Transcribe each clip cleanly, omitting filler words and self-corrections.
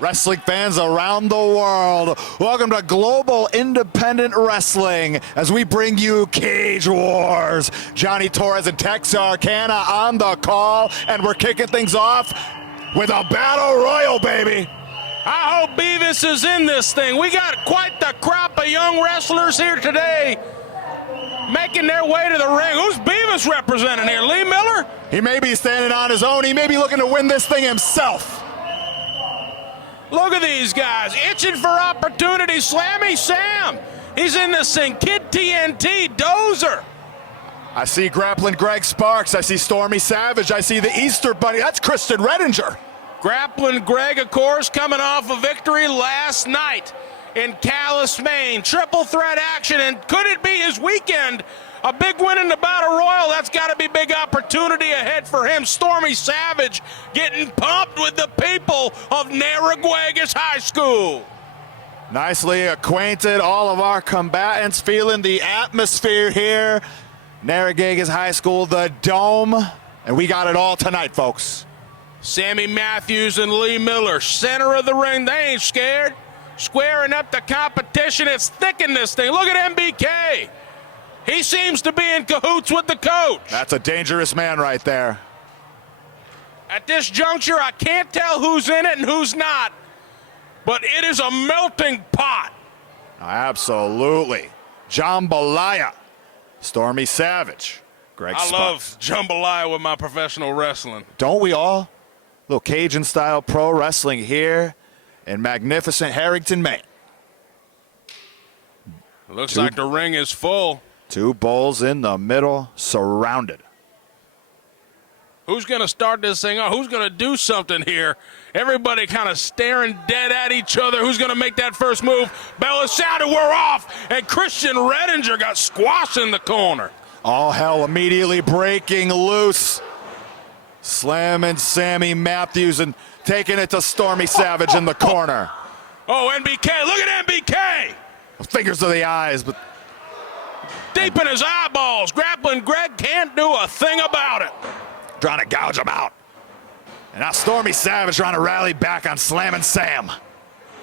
Wrestling fans around the world, welcome to Global Independent Wrestling as we bring you Cage Wars. Johnny Torres and Texarkana on the call, and we're kicking things off with a battle royal, baby. I hope Beavis is in this thing. We got quite the crop of young wrestlers here today making their way to the ring. Who's Beavis representing here? Lee Miller? He may be standing on his own. He may be looking to win this thing himself. Look at these guys, itching for opportunity. Slammy Sam, he's in this thing. Kid TNT, Dozer. I see Grappling Greg Sparks. I see Stormy Savage. I see the Easter Bunny. That's Christian Redinger. Grappling Greg, of course, coming off a victory last night in Calais, Maine. Triple threat action, and could it be his weekend? A big win in the Battle Royal. That's got to be big opportunity ahead for him. Stormy Savage getting pumped with the people of Narraguagus High School. Nicely acquainted, all of our combatants feeling the atmosphere here. Narraguagus High School, the Dome, and we got it all tonight, folks. Sammy Matthews and Lee Miller, center of the ring. They ain't scared. Squaring up the competition. It's thick in this thing. Look at MBK. He seems to be in cahoots with the coach. That's a dangerous man right there. At this juncture, I can't tell who's in it and who's not, but it is a melting pot. Absolutely. Jambalaya. Stormy Savage. Greg I Sparks. love jambalaya with my professional wrestling. Don't we all? Little Cajun-style pro wrestling here in magnificent Harrington, Maine. It looks like the ring is full. Two bulls in the middle, surrounded. Who's going to start this thing off? Who's going to do something here? Everybody kind of staring dead at each other. Who's going to make that first move? Bell is sounded, we're off. And Christian Redinger got squashed in the corner. All hell immediately breaking loose. Slamming Sammy Matthews and taking it to Stormy Savage in the corner. Oh, NBK, look at NBK. Fingers to the eyes, but deep in his eyeballs. Grappling Greg can't do a thing about it. trying to gouge him out. And now Stormy Savage trying to rally back on Slamming Sam.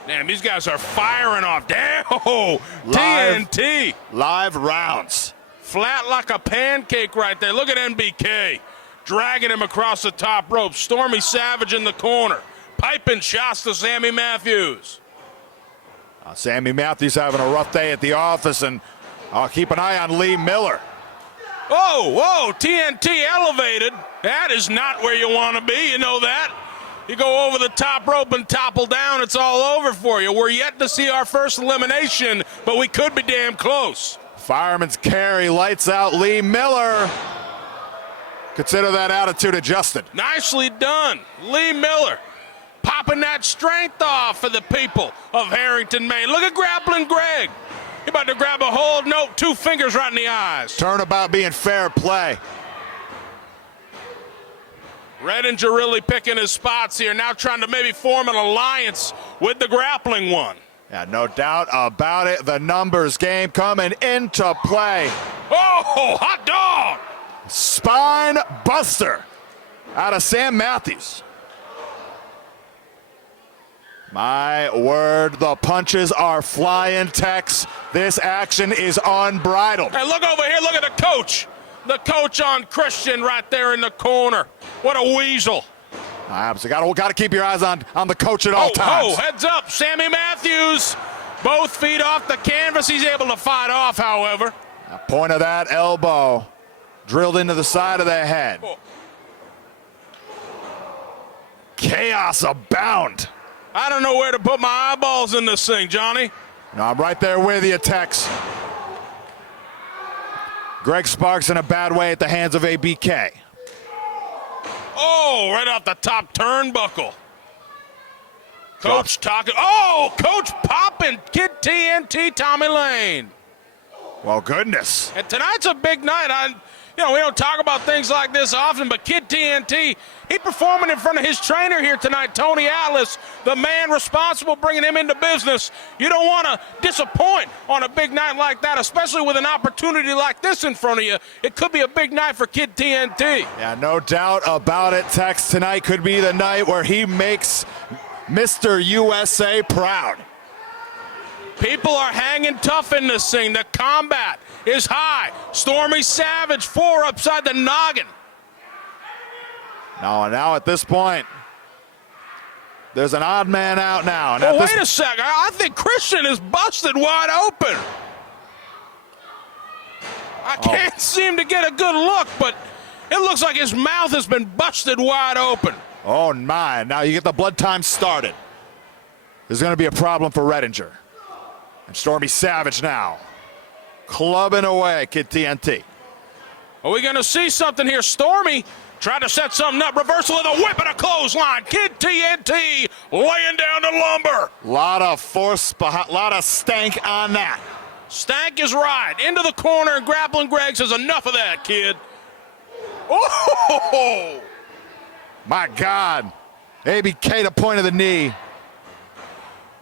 Damn, these guys are firing off. Damn, TNT. Live rounds. Flat like a pancake right there. Look at NBK. Dragging him across the top rope. Stormy Savage in the corner. Piping shots to Sammy Matthews. Sammy Matthews having a rough day at the office, and I'll keep an eye on Lee Miller. Whoa, TNT elevated. That is not where you want to be, you know that. You go over the top rope and topple down, it's all over for you. We're yet to see our first elimination, but we could be damn close. Fireman's carry, lights out Lee Miller. Consider that attitude adjusted. Nicely done, Lee Miller. Popping that strength off for the people of Harrington, Maine. Look at Grappling Greg. He about to grab a hold. No, 2 fingers right in the eyes. Turnabout being fair play. Redinger really picking his spots here. Now trying to maybe form an alliance with the grappling one. Yeah, no doubt about it. The numbers game coming into play. Oh, hot dog. Spine buster out of Sam Matthews. My word, the punches are flying, Tex. This action is unbridled. Hey, look over here, look at the coach. The coach on Christian right there in the corner. What a weasel. Absolutely, got to keep your eyes on the coach at all times. Heads up, Sammy Matthews. Both feet off the canvas. He's able to fight off, however. Point of that elbow drilled into the side of the head. Oh. Chaos abound. I don't know where to put my eyeballs in this thing, Johnny. No, I'm right there with you, Tex. Greg Sparks in a bad way at the hands of ABK. Oh, right off the top turnbuckle. Coach talking. Oh, Coach popping. Kid TNT, Tommy Lane. Well, goodness. And tonight's a big night. We don't talk about things like this often, but Kid TNT, he performing in front of his trainer here tonight, Tony Atlas, the man responsible bringing him into business. You don't want to disappoint on a big night like that, especially with an opportunity like this in front of you. It could be a big night for Kid TNT. Yeah, no doubt about it. Tex, tonight could be the night where he makes Mr. USA proud. People are hanging tough in this thing. The combat is high. Stormy Savage, 4 upside the noggin. Now at this point, there's an odd man out now. And wait a second. I think Christian is busted wide open. I can't seem to get a good look, but it looks like his mouth has been busted wide open. Oh, my. Now you get the blood time started. There's going to be a problem for Redinger. And Stormy Savage now clubbing away Kid TNT. Are we going to see something here? Stormy tried to set something up. Reversal of the whip and a clothesline. Kid TNT laying down the lumber. Lot of force, lot of stank on that. Stank is right. Into the corner, and Grappling Greg says, enough of that, kid. Oh! My God. ABK to point of the knee.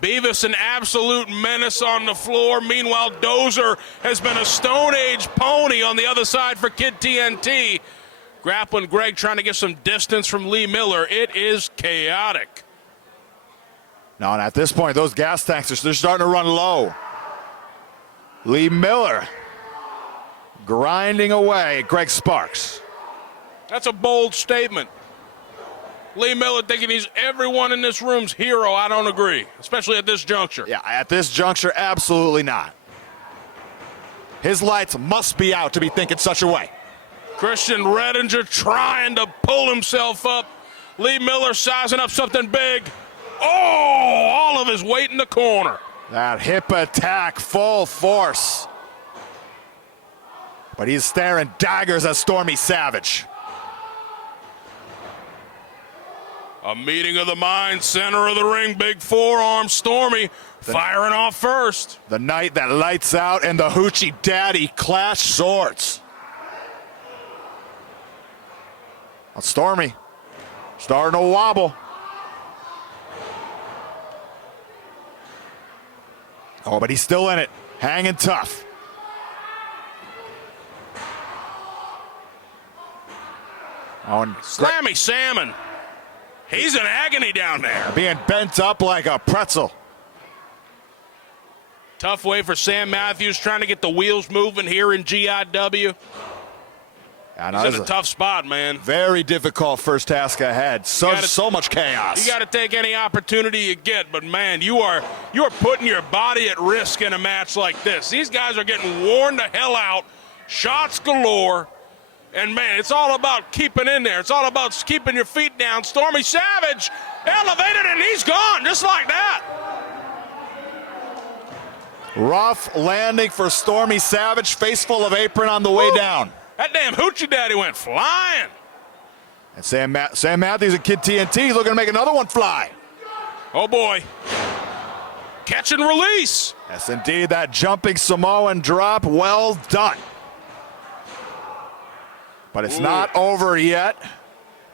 Beavis an absolute menace on the floor. Meanwhile, Dozer has been a Stone Age pony on the other side for Kid TNT. Grappling Greg trying to get some distance from Lee Miller. It is chaotic. Now, and at this point, those gas tanks, they're starting to run low. Lee Miller grinding away at Greg Sparks. That's a bold statement. Lee Miller thinking he's everyone in this room's hero. I don't agree, especially at this juncture. Yeah, at this juncture, absolutely not. His lights must be out to be thinking such a way. Christian Redinger trying to pull himself up. Lee Miller sizing up something big. Oh, all of his weight in the corner. That hip attack, full force. But he's staring daggers at Stormy Savage. A meeting of the minds, center of the ring, big forearm. Stormy firing off first. The night that lights out and the Hoochie Daddy clash swords. Well, Stormy starting to wobble. Oh, but he's still in it, hanging tough. Oh, and Slammy Salmon. He's in agony down there. Being bent up like a pretzel. Tough way for Sam Matthews trying to get the wheels moving here in GIW. He's in a tough spot, man. Very difficult first task ahead. So much chaos. You got to take any opportunity you get, but man, you are putting your body at risk in a match like this. These guys are getting worn the hell out, shots galore. And, man, it's all about keeping in there. It's all about keeping your feet down. Stormy Savage elevated, and he's gone just like that. Rough landing for Stormy Savage. Face full of apron on the way down. That damn Hoochie Daddy went flying. And Sam Matthews and Kid TNT looking to make another one fly. Oh, boy. Catch and release. Yes, indeed. That jumping Samoan drop, well done. But it's not over yet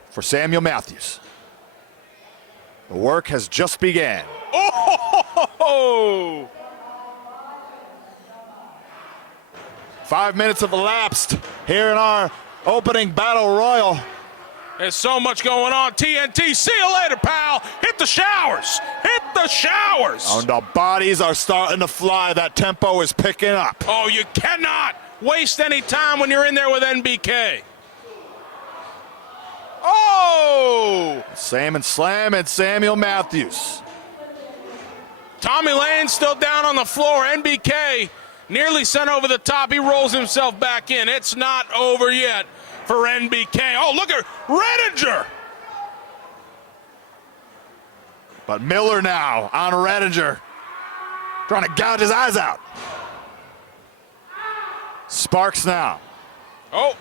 for Samuel Matthews. The work has just began. Oh! 5 minutes have elapsed here in our opening battle royal. There's so much going on. TNT, see you later, pal. Hit the showers. Hit the showers. Oh, the bodies are starting to fly. That tempo is picking up. Oh, you cannot waste any time when you're in there with NBK. Oh! Sam and Slam and Samuel Matthews. Tommy Lane still down on the floor. NBK nearly sent over the top. He rolls himself back in. It's not over yet for NBK. Oh, look at Redinger. But Miller now on Redinger, trying to gouge his eyes out. Sparks now. Oh.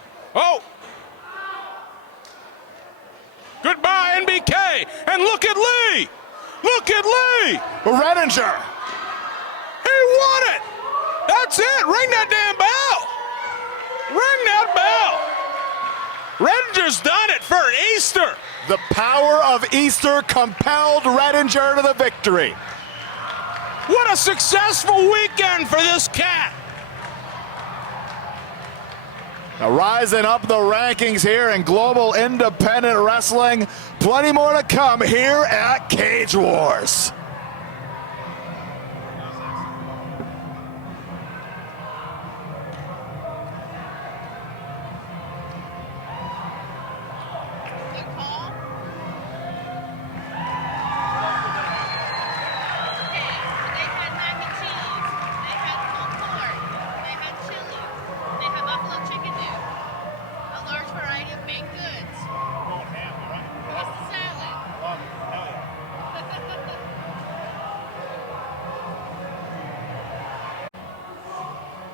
Goodbye, NBK. And look at Lee. Look at Lee. Redinger. He won it. That's it. Ring that damn bell. Ring that bell. Redinger's done it for Easter. The power of Easter compelled Redinger to the victory. What a successful weekend for this cat. Now rising up the rankings here in global independent wrestling. Plenty more to come here at Cage Wars.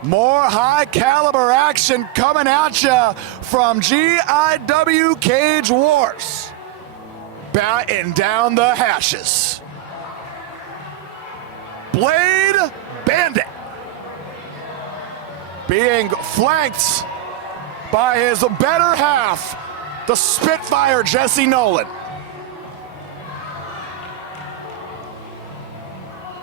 More high caliber action coming at you from GIW Cage Wars. Batting down the hashes. Blade Bandit being flanked by his better half, the Spitfire Jesse Nolan.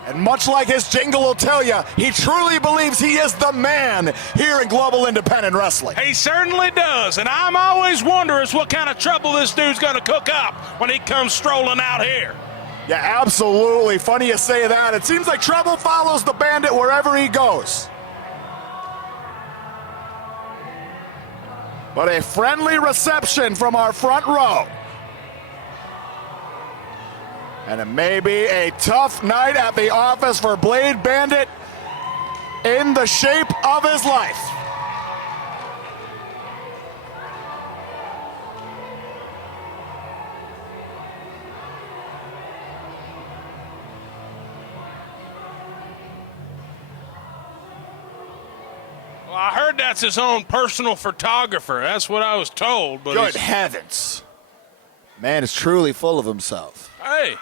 And much like his jingle will tell you, he truly believes he is the man here in global independent wrestling. He certainly does, and I'm always wondering what kind of trouble this dude's gonna cook up when he comes strolling out here. Yeah, absolutely. Funny you say that. It seems like trouble follows the Bandit wherever he goes. But a friendly reception from our front row. And it may be a tough night at the office for Blade Bandit in the shape of his life. Well, I heard that's his own personal photographer. That's what I was told. But good heavens. Man is truly full of himself. Hey.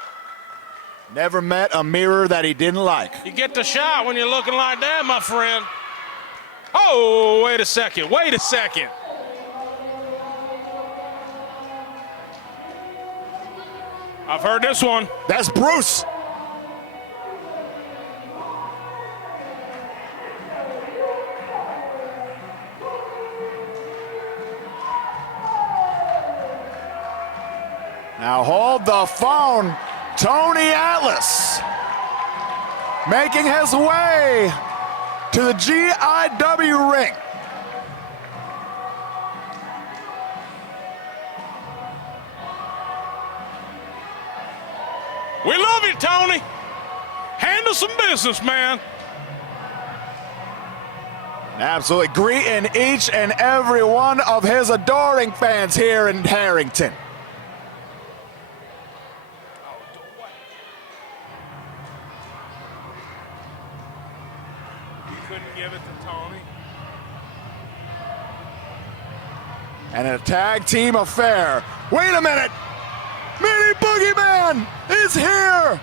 Never met a mirror that he didn't like. You get the shot when you're looking like that, my friend. Oh, wait a second. Wait a second. I've heard this one. That's Bruce. Now hold the phone. Tony Atlas making his way to the GIW ring. We love you, Tony. Handle some business, man. Absolutely greeting each and every one of his adoring fans here in Harrington. Give it to Tony. And a tag team affair. Wait a minute! Mini Boogeyman is here!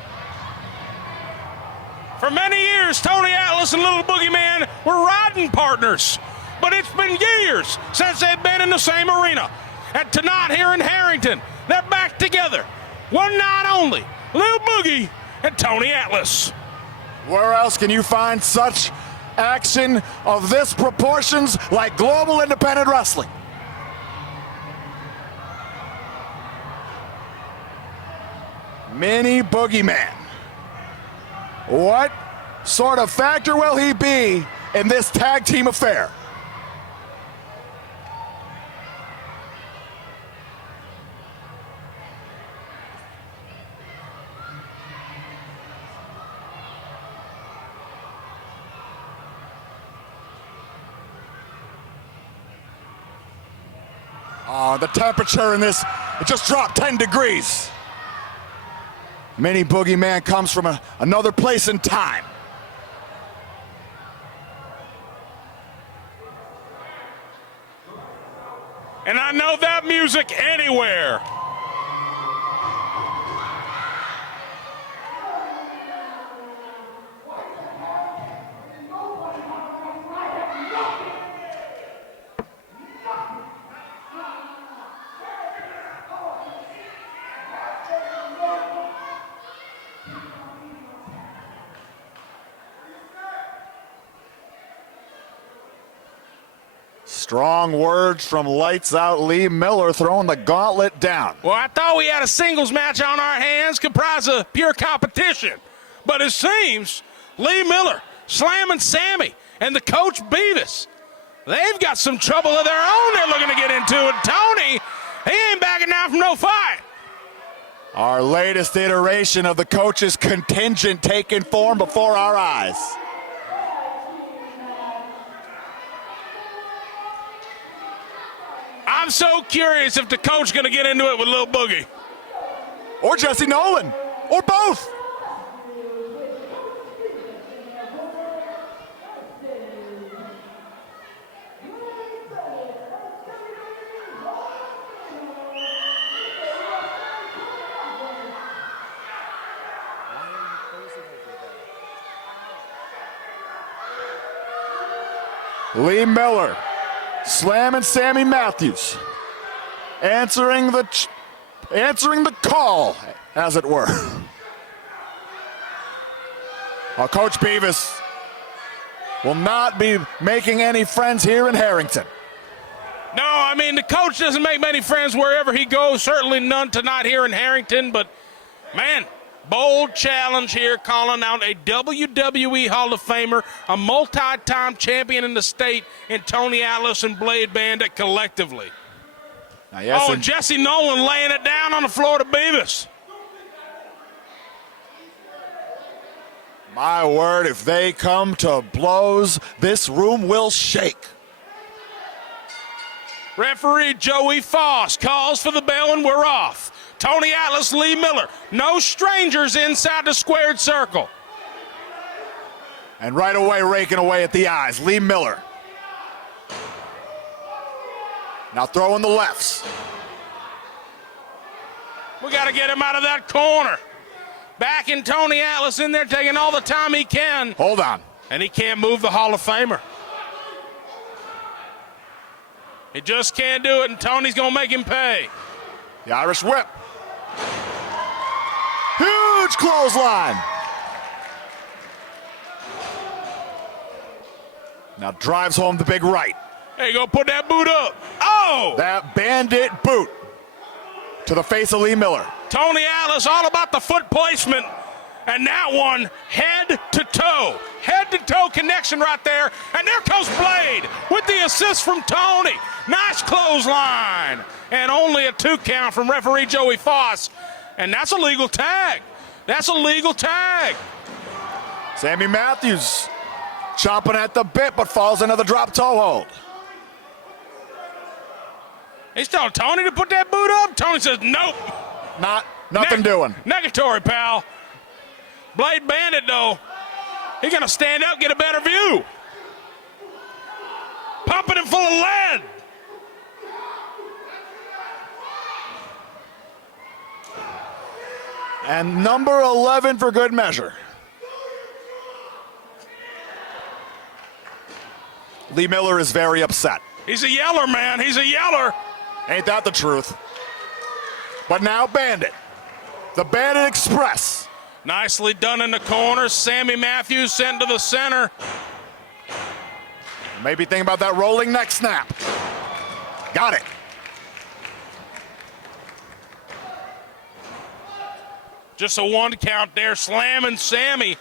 For many years, Tony Atlas and Little Boogeyman were riding partners. But it's been years since they've been in the same arena. And tonight here in Harrington, they're back together. One night only. Little Boogie and Tony Atlas. Where else can you find such action of this proportions like global independent wrestling? Mini Boogeyman. What sort of factor will he be in this tag team affair? The temperature in this, it just dropped 10 degrees. Mini Boogeyman comes from another place in time. And I know that music anywhere. Strong words from Lights Out Lee Miller throwing the gauntlet down. Well, I thought we had a singles match on our hands comprised of pure competition. But it seems Lee Miller, slamming Sammy, and the coach Beavis, they've got some trouble of their own they're looking to get into. And Tony, he ain't backing down from no fight. Our latest iteration of the coach's contingent taking form before our eyes. I'm so curious if the coach going to get into it with Lil Boogie. Or Jesse Nolan, or both. Lee Miller slamming Sammy Matthews, answering the call, as it were. Our Coach Beavis will not be making any friends here in Harrington. No, I mean, the coach doesn't make many friends wherever he goes. Certainly none tonight here in Harrington. But, man, bold challenge here, calling out a WWE Hall of Famer, a multi-time champion in the state, in Tony Atlas and Blade Bandit collectively. Now, yes, and Jesse Nolan laying it down on the floor to Beavis. My word, if they come to blows, this room will shake. Referee Joey Foss calls for the bell and we're off. Tony Atlas, Lee Miller, no strangers inside the squared circle. And right away, raking away at the eyes, Lee Miller. Now throwing the lefts. We got to get him out of that corner. Backing Tony Atlas in there, taking all the time he can. Hold on. And he can't move the Hall of Famer. He just can't do it, and Tony's going to make him pay. The Irish whip. Huge clothesline. Now drives home the big right. There you go, put that boot up. Oh! That bandit boot to the face of Lee Miller. Tony Atlas all about the foot placement. And that one head to toe. Head to toe connection right there. And there comes Blade with the assist from Tony. Nice clothesline. And only a 2 count from referee Joey Foss. And that's a legal tag. That's a legal tag. Sammy Matthews chomping at the bit, but falls into the drop toe hold. He's telling Tony to put that boot up. Tony says, nope. Nothing doing. Negatory, pal. Blade Bandit, though, he's going to stand up, get a better view. Pumping him full of lead. And number 11 for good measure. Lee Miller is very upset. He's a yeller, man. He's a yeller. Ain't that the truth? But now Bandit. The Bandit Express. Nicely done in the corner. Sammy Matthews sent to the center. Maybe think about that rolling neck snap. Got it. Just a 1 count there, slamming Sammy.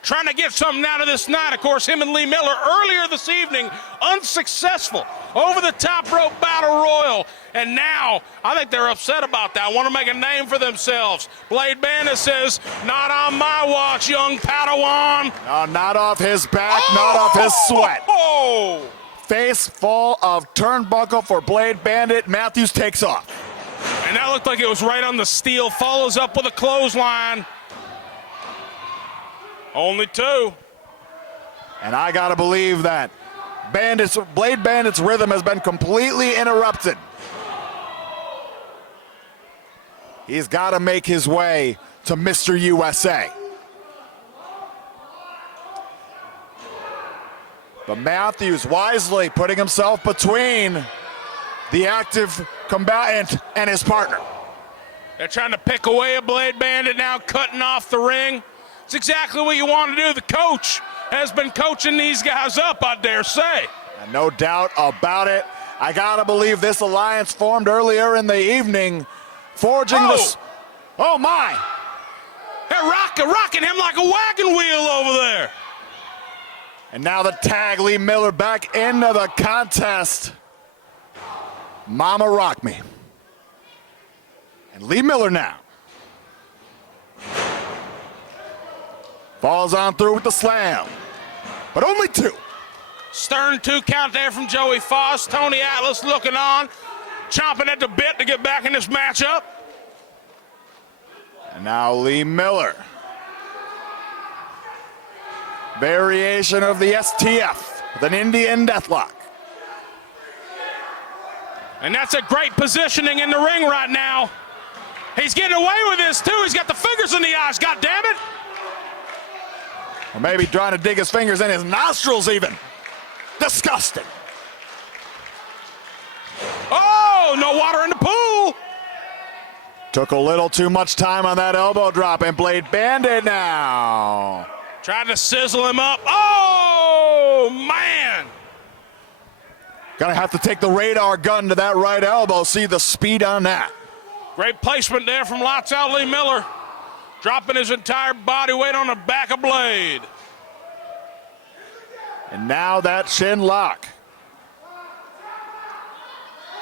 Trying to get something out of this night. Of course, him and Lee Miller earlier this evening, unsuccessful. Over the top rope battle royal. And now, I think they're upset about that. Want to make a name for themselves. Blade Bandit says, not on my watch, young Padawan. No, not off his back, not off his sweat. Oh! Face full of turnbuckle for Blade Bandit. Matthews takes off. And that looked like it was right on the steel. Follows up with a clothesline. Only 2. And I gotta believe that Blade Bandit's rhythm has been completely interrupted. He's gotta make his way to Mr. USA. But Matthews wisely putting himself between the active combatant and his partner. They're trying to pick away a Blade Bandit now, cutting off the ring. It's exactly what you want to do. The coach has been coaching these guys up, I dare say. And no doubt about it. I gotta believe this alliance formed earlier in the evening, forging this. Oh my! They're rocking him like a wagon wheel over there. And now the tag, Lee Miller back into the contest. Mama rock me. And Lee Miller now falls on through with the slam, but only 2. Stern 2 count there from Joey Foss. Tony Atlas looking on, chomping at the bit to get back in this matchup. And now Lee Miller. Variation of the STF with an Indian deathlock. And that's a great positioning in the ring right now. He's getting away with this too. He's got the fingers in the eyes, god damn it. Or maybe trying to dig his fingers in his nostrils even. Disgusting. Oh, no water in the pool. Took a little too much time on that elbow drop, and Blade Bandit now. Tried to sizzle him up. Oh, man. Gonna have to take the radar gun to that right elbow, see the speed on that. Great placement there from Lights Out Lee Miller. Dropping his entire body weight on the back of Blade. And now that shin lock.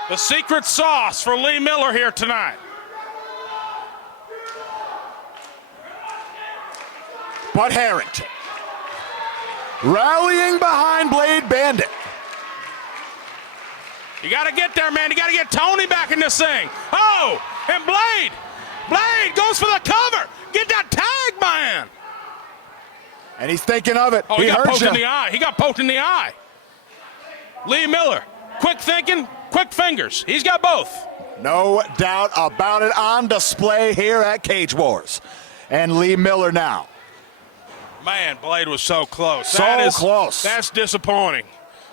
The secret sauce for Lee Miller here tonight. But Harrington rallying behind Blade Bandit. You got to get there, man. You got to get Tony back in this thing. Oh, and Blade goes for the cover. Get that tag, man. And he's thinking of it. Oh, he got poked you. in the eye. He got poked in the eye. Lee Miller, quick thinking, quick fingers. He's got both. No doubt about it, on display here at Cage Wars. And Lee Miller now. Man, Blade was so close. Close. That's disappointing.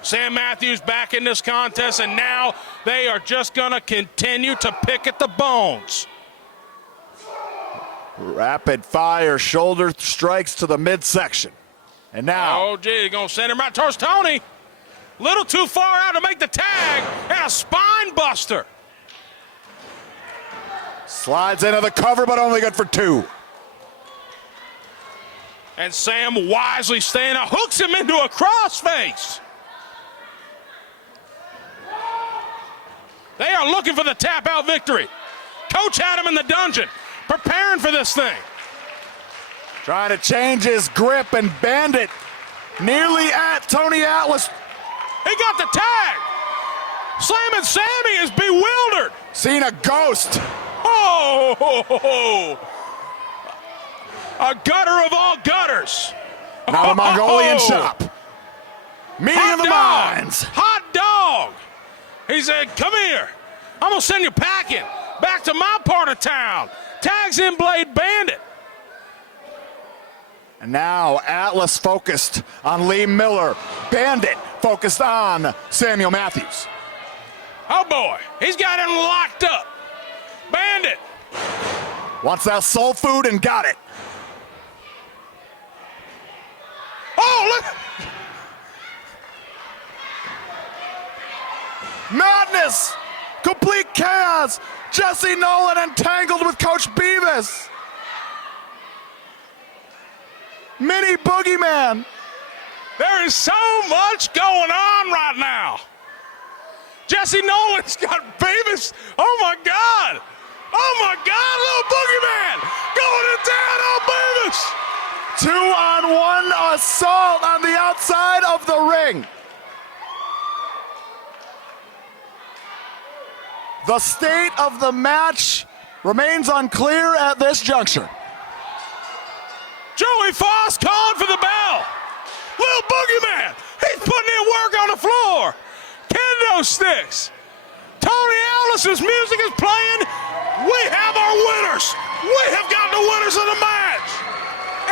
Sam Matthews back in this contest, and now they are just going to continue to pick at the bones. Rapid fire shoulder strikes to the midsection. And now. Oh, gee, going to send him right towards Tony. Little too far out to make the tag, and a spine buster. Slides into the cover, but only good for 2. And Sam wisely staying out, hooks him into a crossface. They are looking for the tap-out victory. Coach had him in the dungeon, preparing for this thing. Trying to change his grip, and Bandit nearly at Tony Atlas. He got the tag. Slamming Sammy is bewildered. Seen a ghost. Oh, a gutter of all gutters. Now the Mongolian chop. Meeting of the minds. Hot dog. He said, come here. I'm going to send you packing back to my part of town. Tags in Blade Bandit. And now Atlas focused on Lee Miller. Bandit focused on Samuel Matthews. Oh, boy. He's got him locked up. Bandit. Wants that soul food and got it. Oh, look. Madness. Complete chaos. Jesse Nolan entangled with Coach Beavis. Mini Boogeyman. There is so much going on right now. Jesse Nolan's got Beavis. Oh, my God. Oh, my God, little Boogeyman going to town on Beavis. 2-on-1 assault on the outside of the ring. The state of the match remains unclear at this juncture. Joey Foss calling for the bell. Little Boogeyman, he's putting in work on the floor. Kendo sticks. Tony Atlas's music is playing. We have our winners. We have got the winners of the match.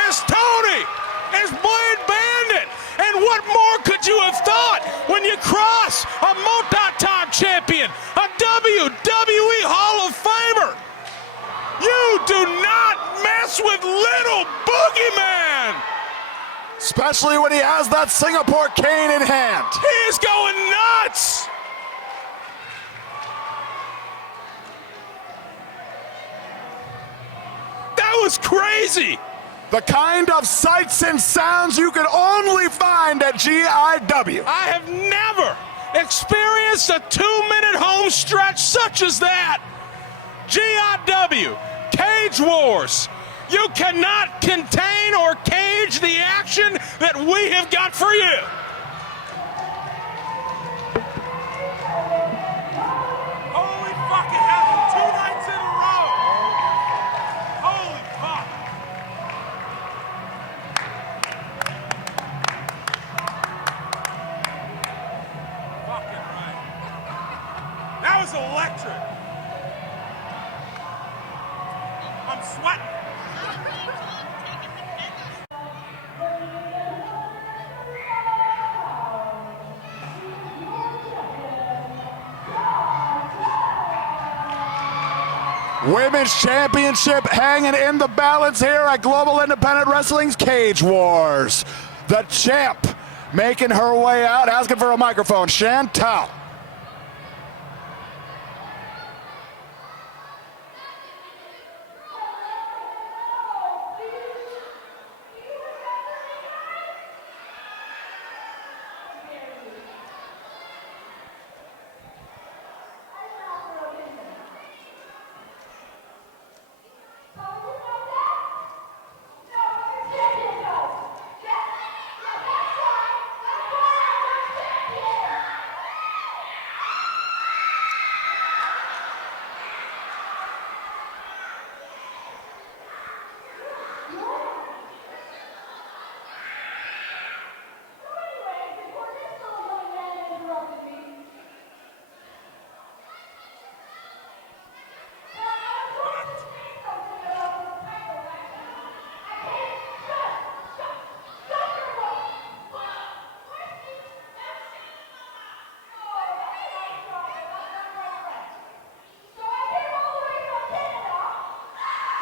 It's Tony. It's Blade Bandit. And what more could you have thought when you cross a multi-time champion, a WWE Hall of Famer? You do not mess with little Boogeyman. Especially when he has that Singapore cane in hand. He is going nuts. That was crazy. The kind of sights and sounds you can only find at GIW. I have never experienced a 2-minute home stretch such as that. GIW, Cage Wars. You cannot contain or cage the action that we have got for you. Holy fuck, it happened 2 nights in a row. Holy fuck. Fucking right. That was electric. I'm sweating. Women's Championship hanging in the balance here at Global Independent Wrestling's Cage Wars. The champ making her way out, asking for a microphone, Chantal.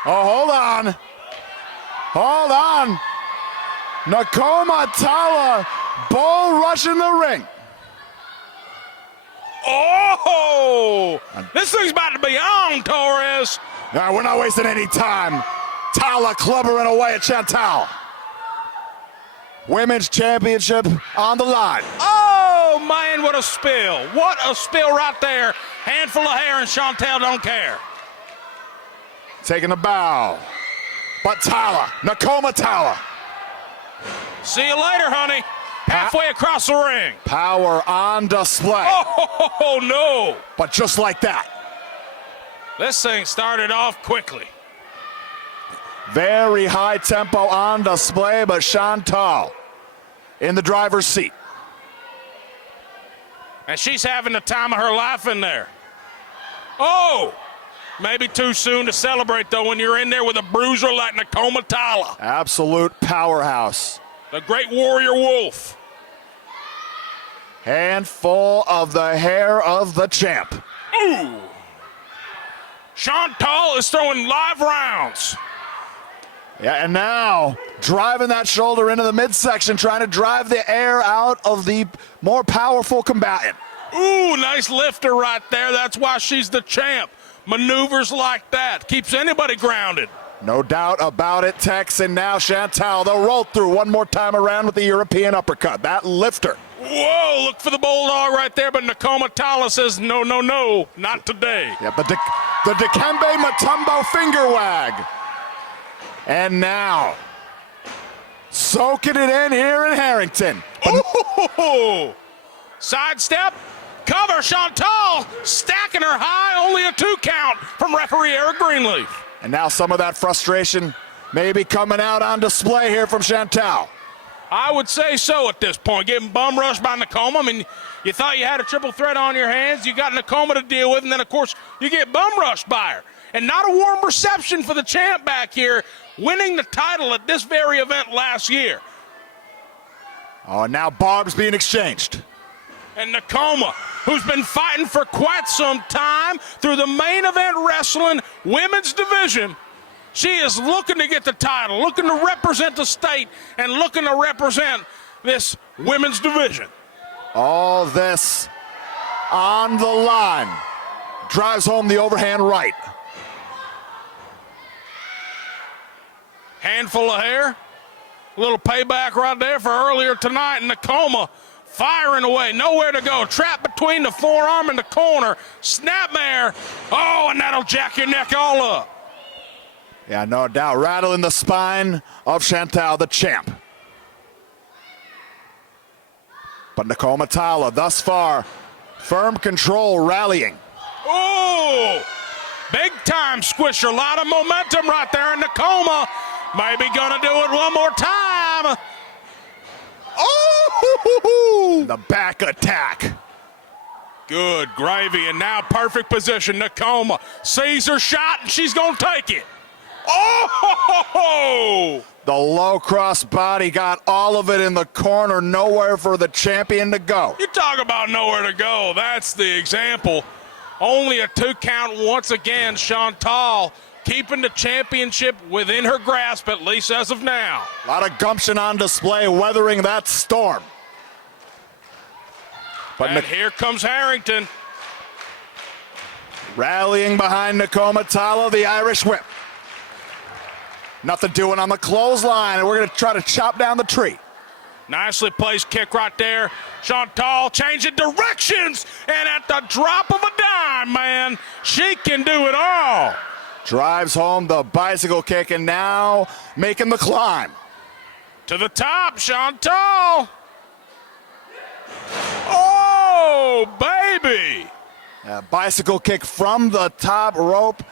Oh, hold on. Hold on. Nakoma Tala bull rushing the ring. Oh! This thing's about to be on, Torres. Now, we're not wasting any time. Tala clubbering away at Chantal. Women's Championship on the line. Oh, man, what a spill. What a spill right there. Handful of hair and Chantal don't care. Taking a bow. But Tala, Nakoma Tala. See you later, honey. Halfway across the ring. Power on display. Oh, no. But just like that. This thing started off quickly. Very high tempo on display, but Chantal in the driver's seat. And she's having the time of her life in there. Oh! Maybe too soon to celebrate, though, when you're in there with a bruiser like Nakoma Tala. Absolute powerhouse. The great warrior wolf. Handful of the hair of the champ. Ooh. Chantal is throwing live rounds. Yeah, and now driving that shoulder into the midsection, trying to drive the air out of the more powerful combatant. Ooh, nice lifter right there. That's why she's the champ. Maneuvers like that keeps anybody grounded. No doubt about it, Tex, and now Chantal, they'll roll through one more time around with the European uppercut. That lifter. Whoa, look for the bulldog right there, but Nakoma Tala says, no, no, no, not today. Yeah, but the Dikembe Mutombo finger wag. And now, soaking it in here in Harrington. Ooh, sidestep. Cover, Chantal stacking her high, only a 2 count from referee Eric Greenleaf. And now some of that frustration may be coming out on display here from Chantal. I would say so at this point. Getting bum rushed by Nakoma. I mean, you thought you had a triple threat on your hands. You got Nakoma to deal with, and then, of course, you get bum rushed by her. And not a warm reception for the champ back here, winning the title at this very event last year. Oh, and now barbs being exchanged. And Nakoma, who's been fighting for quite some time through the main event wrestling women's division, she is looking to get the title, looking to represent the state, and looking to represent this women's division. All this on the line. Drives home the overhand right. Handful of hair. A little payback right there for earlier tonight. Nakoma firing away. Nowhere to go. Trapped between the forearm and the corner. Snapmare. Oh, and that'll jack your neck all up. Yeah, no doubt. Rattling the spine of Chantal, the champ. But Nakoma Tala, thus far, firm control, rallying. Ooh, big time squisher. A lot of momentum right there in Nakoma. Maybe gonna do it one more time. Oh, the back attack. Good gravy, and now perfect position. Nakoma sees her shot, and she's gonna take it. Oh! The low cross body got all of it in the corner, nowhere for the champion to go. You talk about nowhere to go. That's the example. Only a 2 count once again. Chantal keeping the championship within her grasp, at least as of now. A lot of gumption on display, weathering that storm. But And here comes Harrington. Rallying behind Nakoma Tala, the Irish whip. Nothing doing on the clothesline, and we're going to try to chop down the tree. Nicely placed kick right there. Chantal changing directions, and at the drop of a dime, man, she can do it all. Drives home the bicycle kick, and now making the climb. To the top, Chantal. Oh, baby. A bicycle kick from the top rope.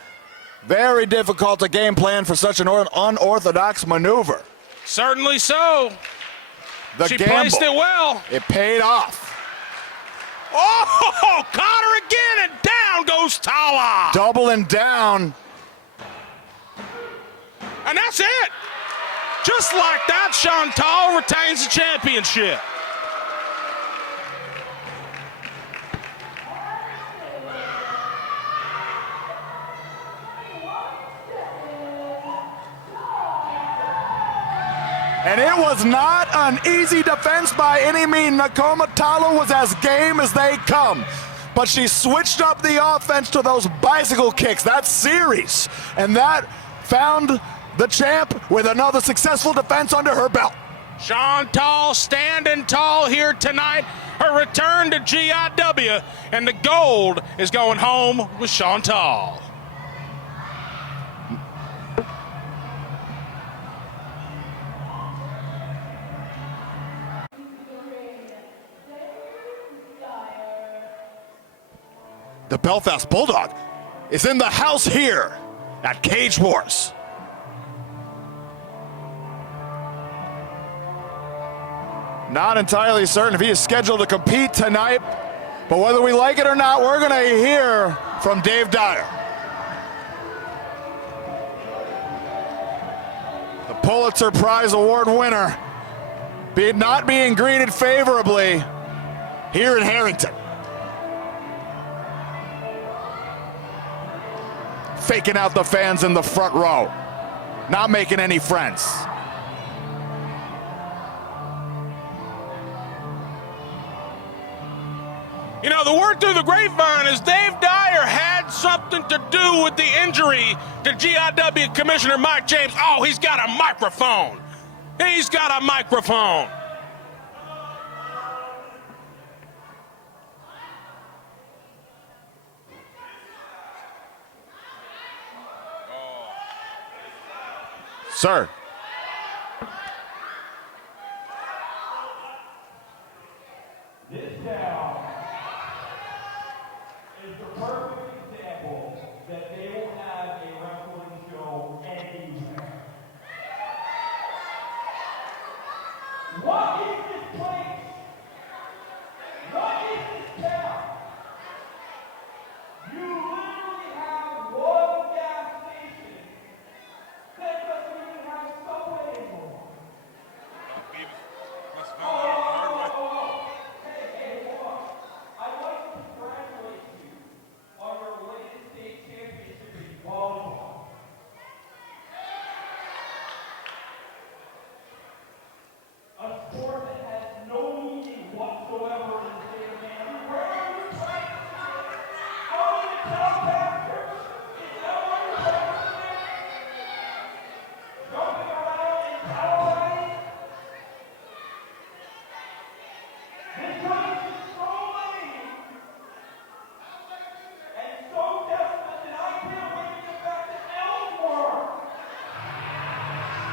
Very difficult to game plan for such an unorthodox maneuver. Certainly so. The She gamble, placed it well. it paid off. Oh, caught her again, and down goes Tala. Doubling down. And that's it. Just like that, Chantal retains the championship. And it was not an easy defense by any means. Nakoma Tala was as game as they come. But she switched up the offense to those bicycle kicks, that series. And that found the champ with another successful defense under her belt. Chantal standing tall here tonight. Her return to GIW, and the gold is going home with Chantal. The Belfast Bulldog is in the house here at Cage Wars. Not entirely certain if he is scheduled to compete tonight, but whether we like it or not, we're going to hear from Dave Dyer. The Pulitzer Prize Award winner not being greeted favorably here in Harrington. Faking out the fans in the front row, not making any friends. You know, the word through the grapevine is Dave Dyer had something to do with the injury to GIW Commissioner Mike James. Oh, he's got a microphone. He's got a microphone. Sir. This town is the perfect example that they will have a wrestling show anywhere. What is this place? What is this town? You literally have one gas station that doesn't even have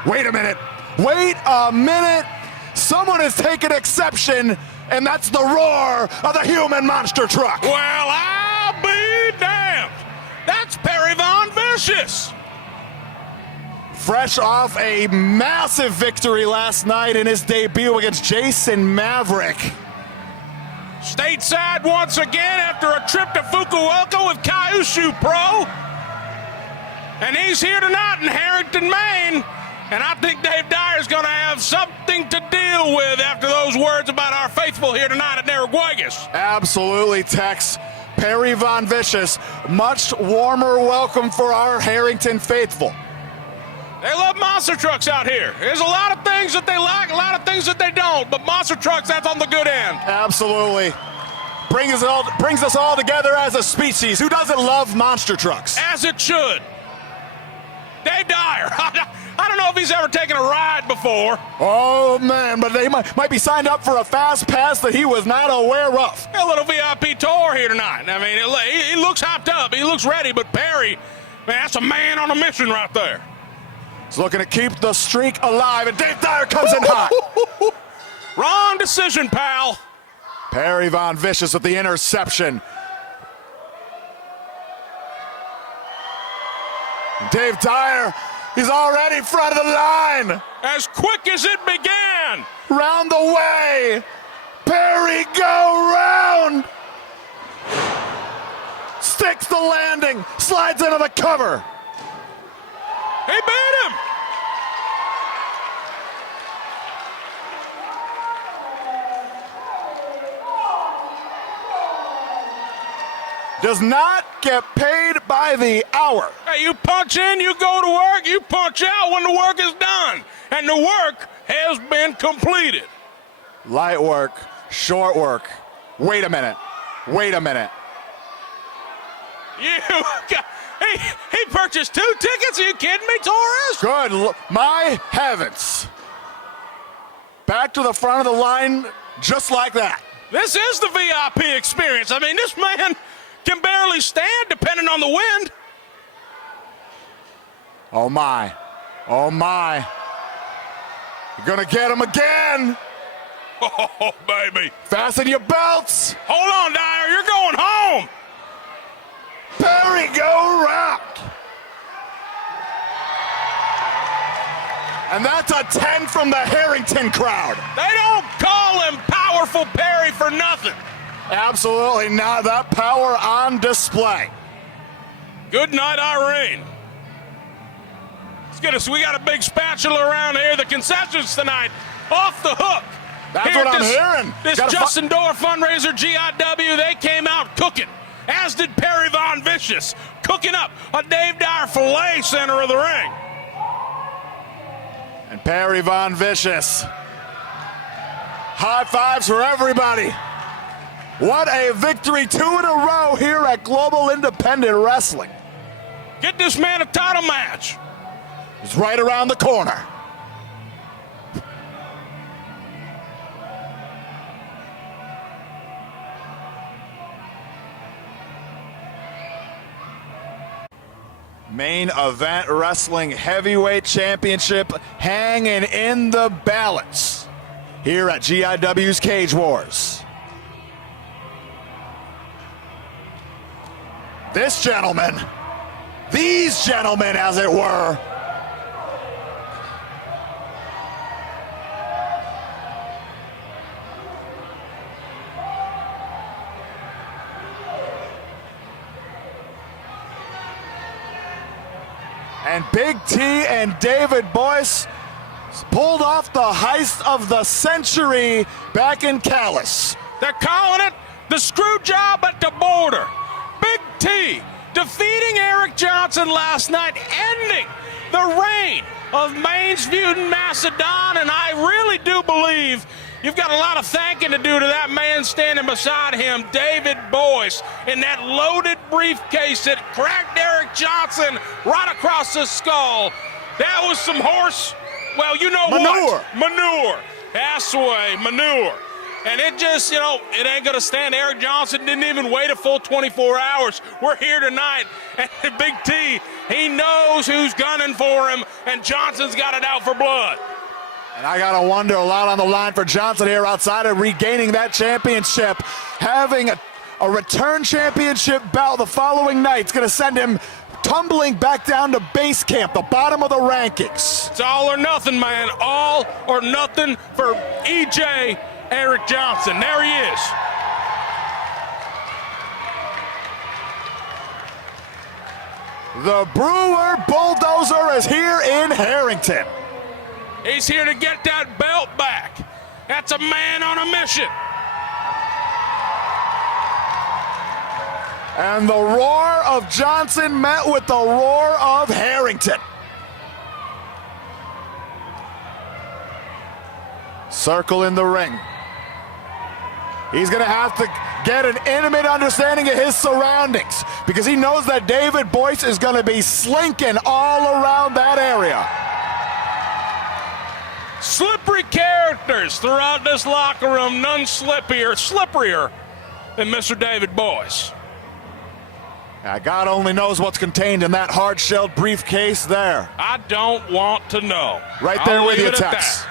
Wait a minute. Wait a minute. Someone has taken exception, and that's the roar of the human monster truck. Well, I'll be damned. That's Perry Von Vicious. Fresh off a massive victory last night in his debut against Jason Maverick. Stateside once again after a trip to Fukuoka with Kyushu Pro. And he's here tonight in Harrington, Maine. And I think Dave Dyer's going to have something to deal with after those words about our faithful here tonight at Narraguagus. Absolutely, Tex. Perry Von Vicious, much warmer welcome for our Harrington faithful. They love monster trucks out here. There's a lot of things that they like, a lot of things that they don't, but monster trucks, that's on the good end. Absolutely. Brings us all together as a species. Who doesn't love monster trucks? As it should. Dave Dyer, I don't know if he's ever taken a ride before. Oh, man, but they might be signed up for a fast pass that he was not aware of. A little VIP tour here tonight. I mean, he looks hopped up. He looks ready, but Perry, man, that's a man on a mission right there. He's looking to keep the streak alive, and Dave Dyer comes in hot. Wrong decision, pal. Perry Von Vicious with the interception. Dave Dyer, he's already front of the line. As quick as it began. Round the way. Perry go round. Sticks the landing, slides into the cover. He beat him. Does not get paid by the hour. Hey, you punch in, you go to work, you punch out when the work is done. And the work has been completed. Light work, short work. Wait a minute. Wait a minute. He purchased 2 tickets? Are you kidding me, Torres? Good. My heavens. Back to the front of the line just like that. This is the VIP experience. I mean, this man can barely stand depending on the wind. Oh, my. Oh, my. You're going to get him again. Oh, baby. Fasten your belts. Hold on, Dyer. You're going home. Perry go round. And that's a 10 from the Harrington crowd. They don't call him Powerful Perry for nothing. Absolutely not. That power on display. Good night, Irene. Let's get us. We got a big spatula around here. The concessions tonight off the hook. That's here what I'm hearing. This Justin Door fundraiser, GIW, they came out cooking, as did Perry Von Vicious, cooking up a Dave Dyer filet center of the ring. And Perry Von Vicious. High fives for everybody. What a victory, 2 in a row here at Global Independent Wrestling. Get this man a title match. It's right around the corner. Main Event Wrestling Heavyweight Championship hanging in the balance here at GIW's Cage Wars. This gentleman, these gentlemen as it were, and Big T and David Boyce pulled off the heist of the century back in Calais. They're calling it the screw job at the border. Big T defeating Eric Johnson last night, ending the reign of Maine's feuding Macedon, and I really do believe you've got a lot of thanking to do to that man standing beside him, David Boyce, in that loaded briefcase that cracked Eric Johnson right across the skull. That was some horse, well, you know Manure. what? Manure. That's the way, manure. And it just, it ain't going to stand. Eric Johnson didn't even wait a full 24 hours. We're here tonight, and Big T He knows who's gunning for him, and Johnson's got it out for blood. And I gotta wonder, a lot on the line for Johnson here outside of regaining that championship. Having a return championship bout the following night is gonna send him tumbling back down to base camp, the bottom of the rankings. It's all or nothing, man. All or nothing for EJ Eric Johnson. There he is. The Brewer Bulldozer is here in Harrington. He's here to get that belt back. That's a man on a mission. And the roar of Johnson met with the roar of Harrington. Circle in the ring. He's gonna have to get an intimate understanding of his surroundings because he knows that David Boyce is gonna be slinking all around that area. Slippery characters throughout this locker room, none slipperier than Mr. David Boyce. Now, God only knows what's contained in that hard-shelled briefcase there. I don't want to know. Right there I'll with you, leave it at Tex. that.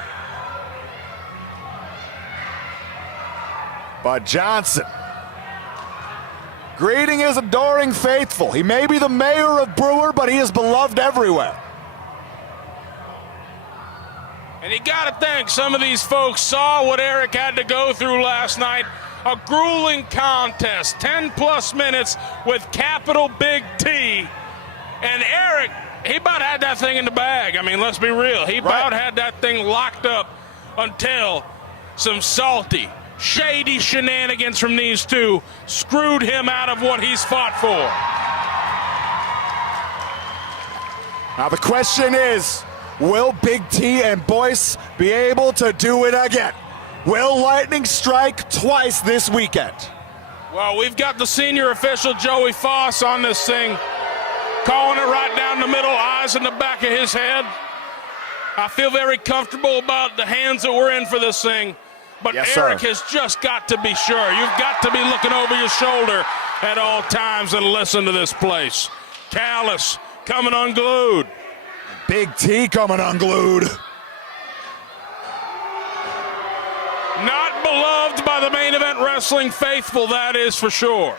But Johnson, greeting his adoring faithful. He may be the mayor of Brewer, but he is beloved everywhere. And you got to think some of these folks saw what Eric had to go through last night. A grueling contest, 10-plus minutes with capital Big T. And Eric, he about had that thing in the bag. I mean, let's be real. He about had that thing locked up until some salty, shady shenanigans from these two screwed him out of what he's fought for. Now the question is, will Big T and Boyce be able to do it again? Will lightning strike twice this weekend? Well, we've got the senior official, Joey Foss, on this thing, calling it right down the middle, eyes in the back of his head. I feel very comfortable about the hands that we're in for this thing. But Yes, Eric sir. has just got to be sure. You've got to be looking over your shoulder at all times and listen to this place. Callous coming unglued. Big T coming unglued. Not beloved by the main event wrestling faithful, that is for sure.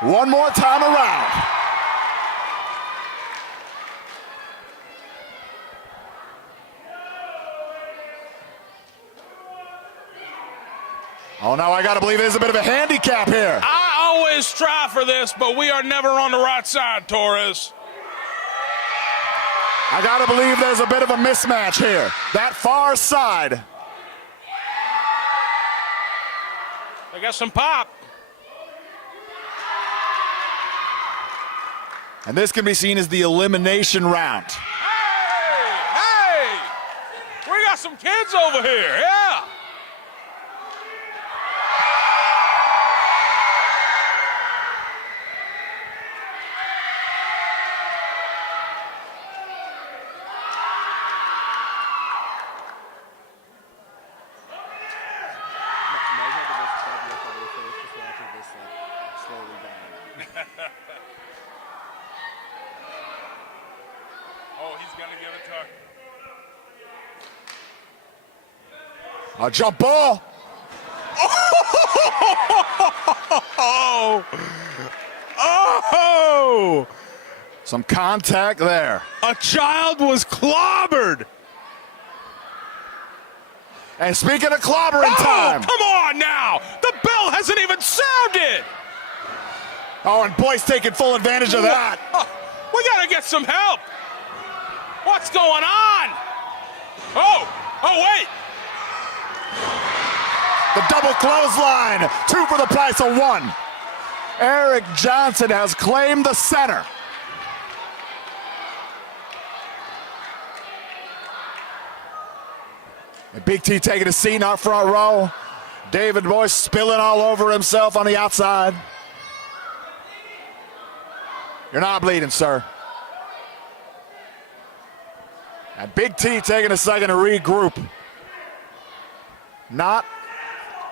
One more time around. Oh, now I gotta believe there's a bit of a handicap here. I always try for this, but we are never on the right side, Torres. I gotta believe there's a bit of a mismatch here. That far side. I got some pop. And this can be seen as the elimination round. Hey! We got some kids over here, yeah! Oh, he's gonna give it to her. A jump ball. Oh! Oh! Some contact there. A child was clobbered. And speaking of clobbering time. Come on now! The bell hasn't even sounded! Oh, and Boyce taking full advantage of that. We gotta get some help! What's going on? Oh wait! The double clothesline. 2 for the price of 1. Eric Johnson has claimed the center. And Big T taking a seat in our front row. David Boyce spilling all over himself on the outside. You're not bleeding, sir. And Big T taking a second to regroup. Not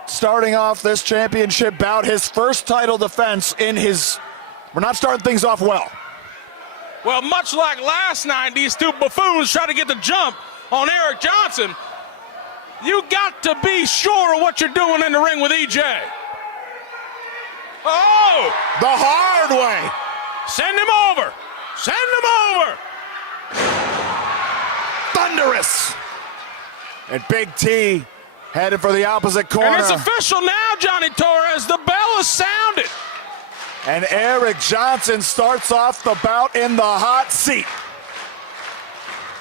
starting off this championship bout, his first title defense in his We're not starting things off well. Well, much like last night, these two buffoons tried to get the jump on Eric Johnson. You got to be sure of what you're doing in the ring with EJ. Oh! The hard way. Send him over. Send him over. Thunderous. And Big T headed for the opposite corner. And it's official now, Johnny Torres. The bell is sounded. And Eric Johnson starts off the bout in the hot seat.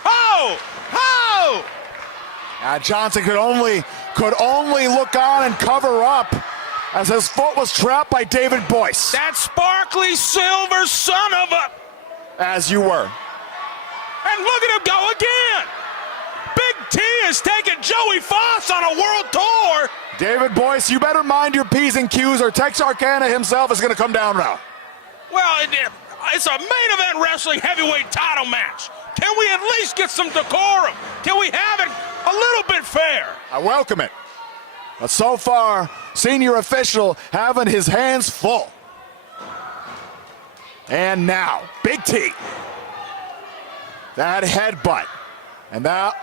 Oh! Oh! Johnson could only look on and cover up as his foot was trapped by David Boyce. That sparkly silver son of a... As you were. And look at him go again. Big T is taking Joey Foss on a world tour. David Boyce, you better mind your P's and Q's or Texarkana himself is going to come down now. Well, it's a main event wrestling heavyweight title match. Can we at least get some decorum? Can we have it a little bit fair? I welcome it. But so far, senior official having his hands full. And now, Big T. That headbutt. And that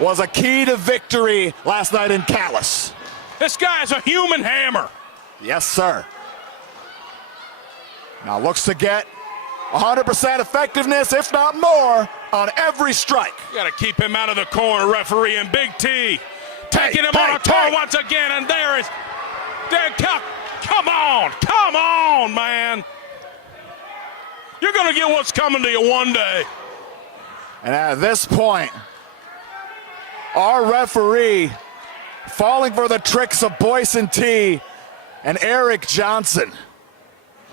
was a key to victory last night in Calais. This guy's a human hammer. Yes, sir. Now looks to get 100% effectiveness, if not more, on every strike. You got to keep him out of the corner, referee, and Big T taking him on a tour once again, and there, come on, man. You're going to get what's coming to you one day. And at this point, our referee falling for the tricks of Boyce and T and Eric Johnson.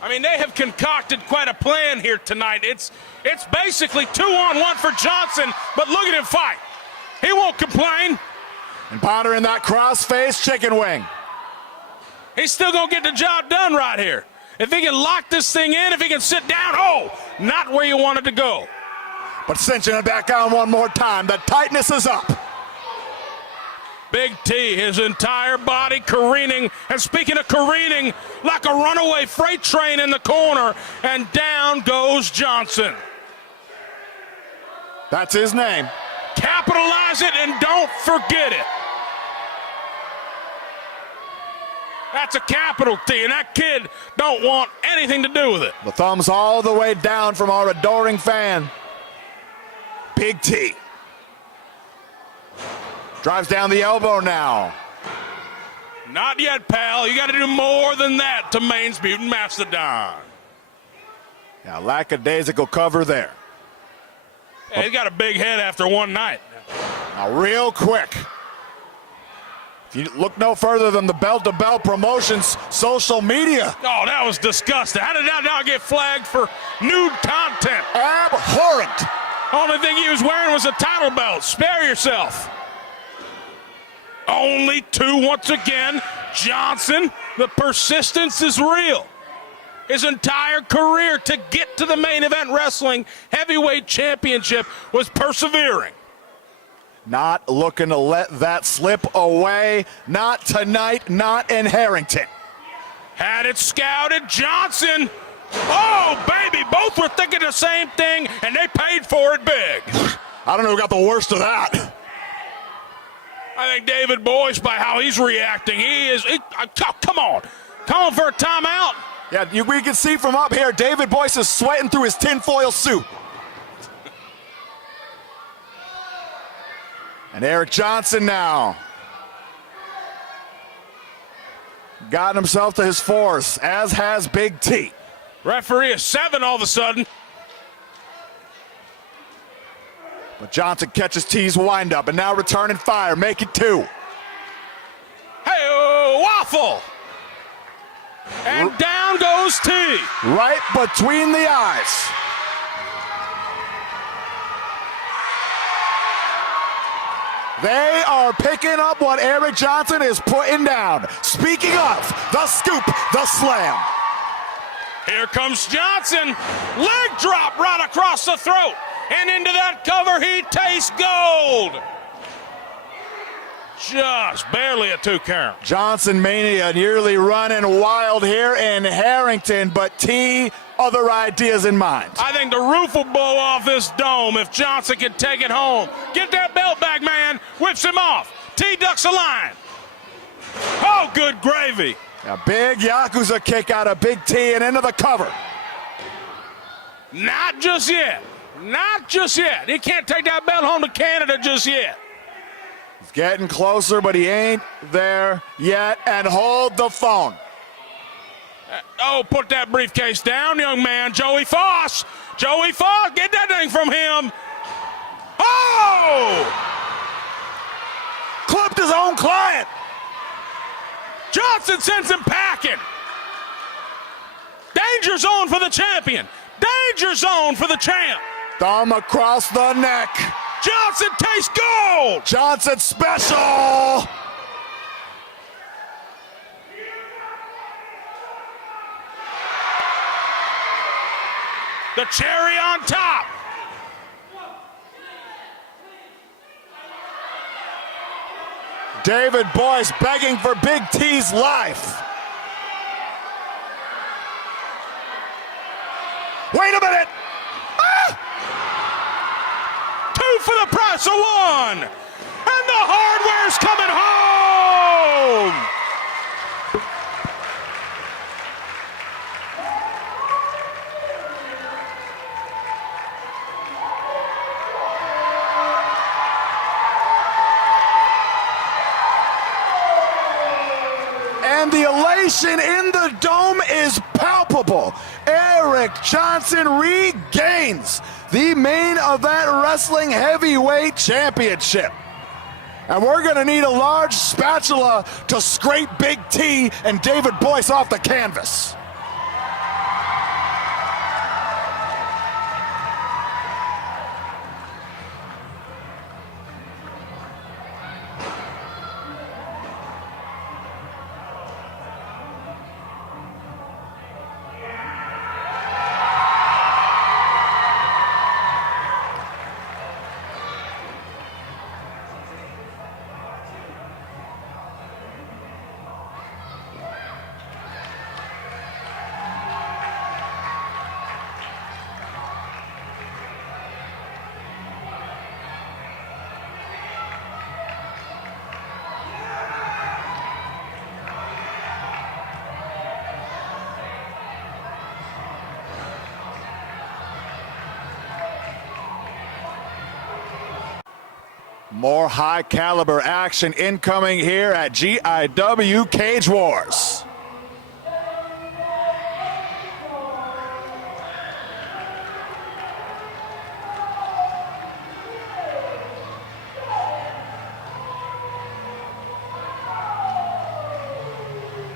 I mean, they have concocted quite a plan here tonight. It's basically 2-on-1 for Johnson, but look at him fight. He won't complain. And pondering that cross-face chicken wing. He's still going to get the job done right here. If he can lock this thing in, if he can sit down, oh, not where you want it to go. But cinching it back on one more time, the tightness is up. Big T, his entire body careening, and speaking of careening, like a runaway freight train in the corner, and down goes Johnson. That's his name. Capitalize it and don't forget it. That's a capital T, and that kid don't want anything to do with it. The thumbs all the way down from our adoring fan. Big T. Drives down the elbow now. Not yet, pal. You got to do more than that to Maine's Mutant Mastodon. Yeah, lackadaisical cover there. Yeah, he's got a big head after one night. Now, real quick. If you look no further than the Bell to Bell Promotions social media. Oh, that was disgusting. How did that not get flagged for nude content? Abhorrent. Only thing he was wearing was a title belt. Spare yourself. Only two once again. Johnson, the persistence is real. His entire career to get to the main event wrestling heavyweight championship was persevering. Not looking to let that slip away. Not tonight, not in Harrington. Had it scouted, Johnson. Oh, baby, both were thinking the same thing, and they paid for it big. I don't know who got the worst of that. I think David Boyce, by how he's reacting, come on. Calling for a timeout. Yeah, we can see from up here, David Boyce is sweating through his tinfoil suit. And Eric Johnson now. Gotten himself to his fours, as has Big T. Referee is 7 all of a sudden. But Johnson catches T's windup and now returning fire, make it 2. Hey, waffle! And down goes T. Right between the eyes. They are picking up what Eric Johnson is putting down. Speaking of, the scoop, the slam. Here comes Johnson. Leg drop right across the throat. And into that cover, he tastes gold. Just barely a 2 count. Johnson mania nearly running wild here in Harrington, but T other ideas in mind? I think the roof will blow off this dome if Johnson can take it home. Get that belt back, man. Whips him off. T-ducks a line. Oh, good gravy. A big Yakuza kick out of Big T and into the cover. Not just yet. Not just yet. He can't take that belt home to Canada just yet. He's getting closer, but he ain't there yet. And hold the phone. Oh, put that briefcase down, young man. Joey Foss. Joey Foss, get that thing from him. Oh! Clipped his own client. Johnson sends him packing. Danger zone for the champion. Danger zone for the champ. Thumb across the neck. Johnson tastes gold. Johnson special. The cherry on top. David Boyce begging for Big T's life. Wait a minute. Ah! 2 for the price of 1. And the hardware's coming home. And the elation in the dome is palpable. Eric Johnson regains the Main Event Wrestling Heavyweight Championship. And we're going to need a large spatula to scrape Big T and David Boyce off the canvas. More high caliber action incoming here at GIW Cage Wars.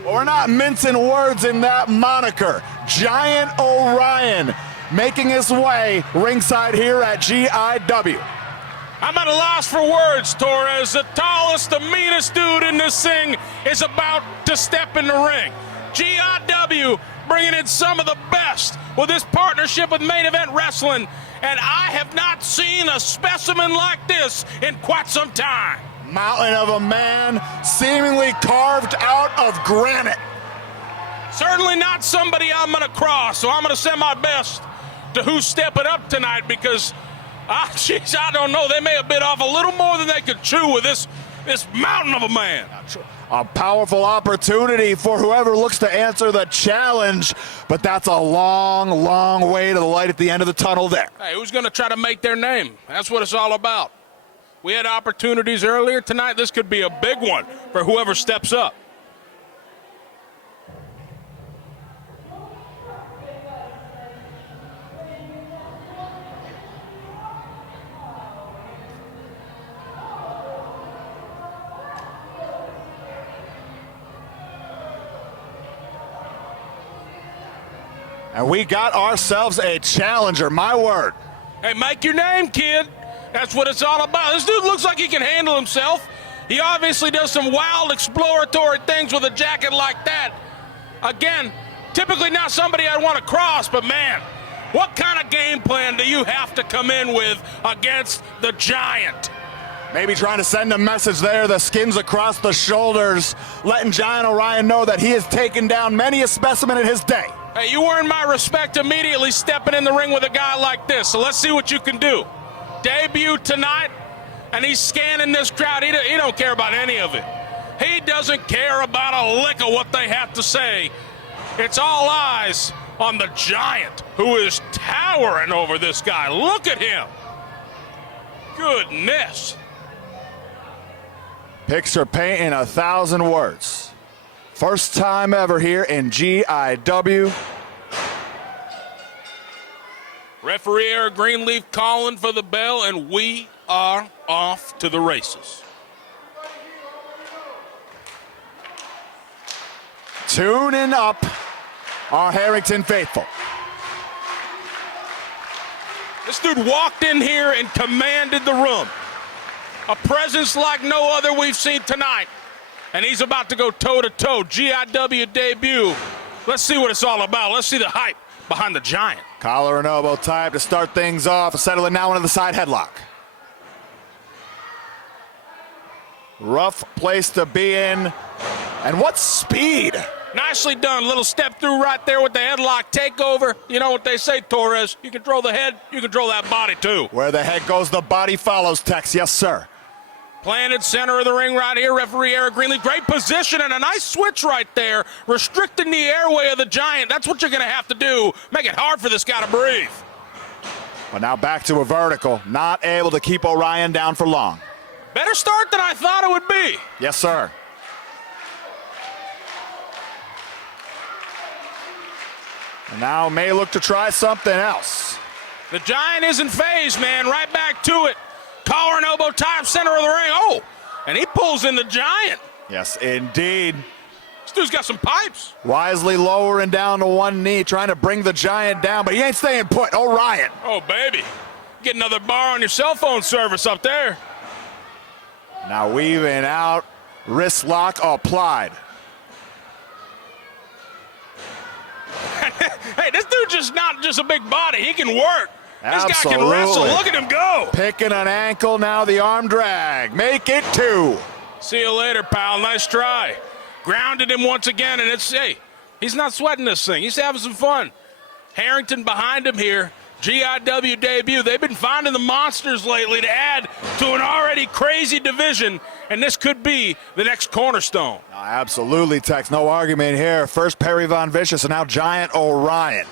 We're not mincing words in that moniker. Giant Orion making his way ringside here at GIW. I'm at a loss for words, Torres. The tallest, the meanest dude in this thing is about to step in the ring. GIW bringing in some of the best with this partnership with Main Event Wrestling, and I have not seen a specimen like this in quite some time. Mountain of a man seemingly carved out of granite. Certainly not somebody I'm going to cross, so I'm going to send my best to who's stepping up tonight because jeez, I don't know. They may have bit off a little more than they could chew with this mountain of a man. A powerful opportunity for whoever looks to answer the challenge, but that's a long, long way to the light at the end of the tunnel there. Hey, who's going to try to make their name? That's what it's all about. We had opportunities earlier tonight. This could be a big one for whoever steps up. And we got ourselves a challenger, my word. Hey, make your name, kid. That's what it's all about. This dude looks like he can handle himself. He obviously does some wild exploratory things with a jacket like that. Again, typically not somebody I'd want to cross, but man, what kind of game plan do you have to come in with against the Giant? Maybe trying to send a message there, the skins across the shoulders, letting Giant Orion know that he has taken down many a specimen in his day. Hey, you earned my respect immediately stepping in the ring with a guy like this, so let's see what you can do. Debut tonight, and he's scanning this crowd. He don't care about any of it. He doesn't care about a lick of what they have to say. It's all eyes on the Giant, who is towering over this guy. Look at him. Goodness. Picture painting 1,000 words. First time ever here in GIW. Referee Eric Greenleaf calling for the bell, and we are off to the races. Tuning up our Harrington faithful. This dude walked in here and commanded the room. A presence like no other we've seen tonight. And he's about to go toe-to-toe. GIW debut. Let's see what it's all about. Let's see the hype behind the Giant. Collar and elbow type to start things off. Settling now into the side headlock. Rough place to be in. And what speed! Nicely done. Little step through right there with the headlock takeover. You know what they say, Torres. You control the head, you control that body too. Where the head goes, the body follows, Tex. Yes, sir. Planted center of the ring right here, referee Eric Greenleaf. Great position and a nice switch right there, restricting the airway of the Giant. That's what you're going to have to do. Make it hard for this guy to breathe. But now back to a vertical. Not able to keep Orion down for long. Better start than I thought it would be. Yes, sir. And now may look to try something else. The Giant isn't phased, man. Right back to it. Collar and elbow tie, center of the ring. Oh, and he pulls in the Giant. Yes, indeed. This dude's got some pipes. Wisely lowering down to one knee, trying to bring the Giant down, but he ain't staying put. Orion. Oh, baby. Get another bar on your cell phone service up there. Now weaving out, wrist lock applied. Hey, this dude just not just a big body. He can work. This guy can Absolutely. wrestle. Look at him go. Picking an ankle, now the arm drag. Make it 2. See you later, pal. Nice try. Grounded him once again, and hey, he's not sweating this thing. He's having some fun. Harrington behind him here. GIW debut. They've been finding the monsters lately to add to an already crazy division, and this could be the next cornerstone. Absolutely, Tex. No argument here. First Perry Von Vicious and now Giant Orion.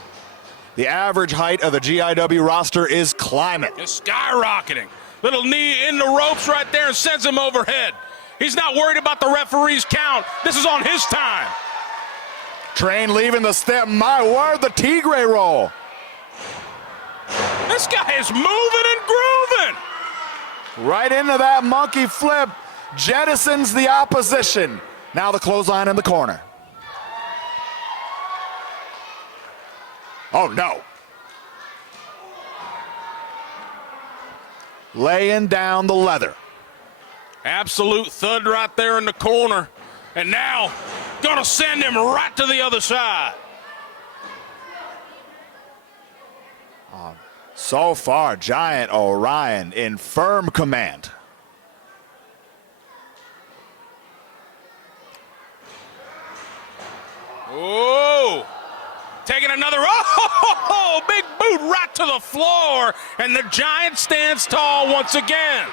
The average height of the GIW roster is climbing. It's skyrocketing. Little knee in the ropes right there and sends him overhead. He's not worried about the referee's count. This is on his time. Train leaving the step. My word, the Tigre roll. This guy is moving and grooving. Right into that monkey flip. Jettisons the opposition. Now the clothesline in the corner. Oh, no. Laying down the leather. Absolute thud right there in the corner. And now, gonna send him right to the other side. So far, Giant Orion in firm command. Oh, taking another, oh, big boot right to the floor. And the Giant stands tall once again.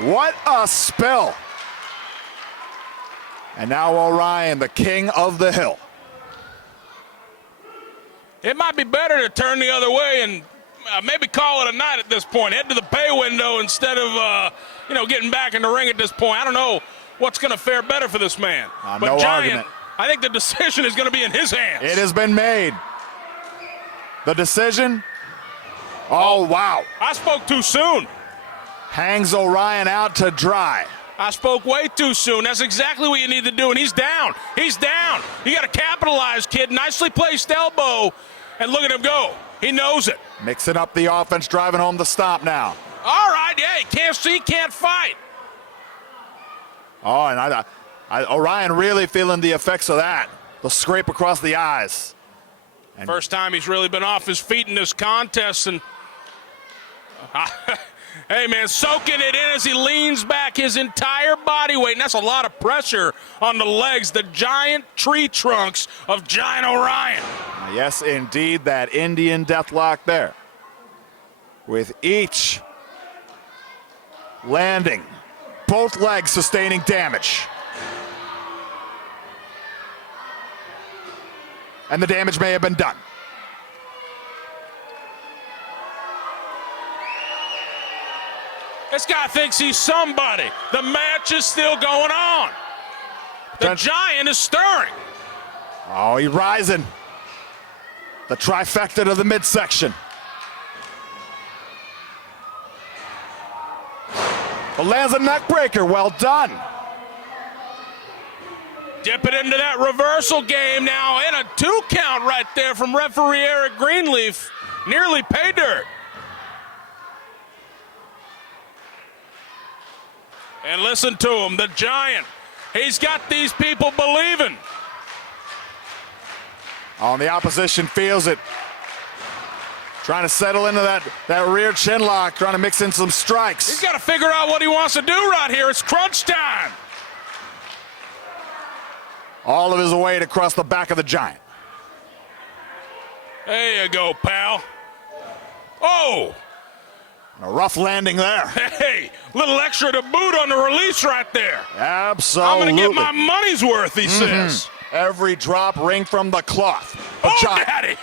What a spill. And now Orion, the king of the hill. It might be better to turn the other way and maybe call it a night at this point. Head to the pay window instead of, getting back in the ring at this point. I don't know what's going to fare better for this man. But no Giant, argument. I think the decision is going to be in his hands. It has been made. The decision. Oh, wow. I spoke too soon. Hangs Orion out to dry. I spoke way too soon. That's exactly what you need to do. And he's down. He's down. You got to capitalize, kid. Nicely placed elbow. And look at him go. He knows it. Mixing up the offense, driving home the stop now. All right, yeah, he can't see, can't fight. Oh, and Orion really feeling the effects of that. The scrape across the eyes. First time he's really been off his feet in this contest. And Hey, man, soaking it in as he leans back his entire body weight, and that's a lot of pressure on the legs, the giant tree trunks of Giant Orion. Yes, indeed, that Indian deathlock there. With each landing, both legs sustaining damage. And the damage may have been done. This guy thinks he's somebody. The match is still going on. The Giant is stirring. Oh, he's rising. The trifecta to the midsection. Well, lands a neck breaker. Well done. Dip it into that reversal game now, and a 2 count right there from referee Eric Greenleaf. Nearly pay dirt. And listen to him, the Giant. He's got these people believing. On the opposition feels it. Trying to settle into that rear chin lock, trying to mix in some strikes. He's got to figure out what he wants to do right here. It's crunch time. All of his weight across the back of the Giant. There you go, pal. Oh! A rough landing there. Hey, little extra to boot on the release right there. Absolutely. I'm going to get my money's worth, he says. Every drop ring from the cloth. Daddy.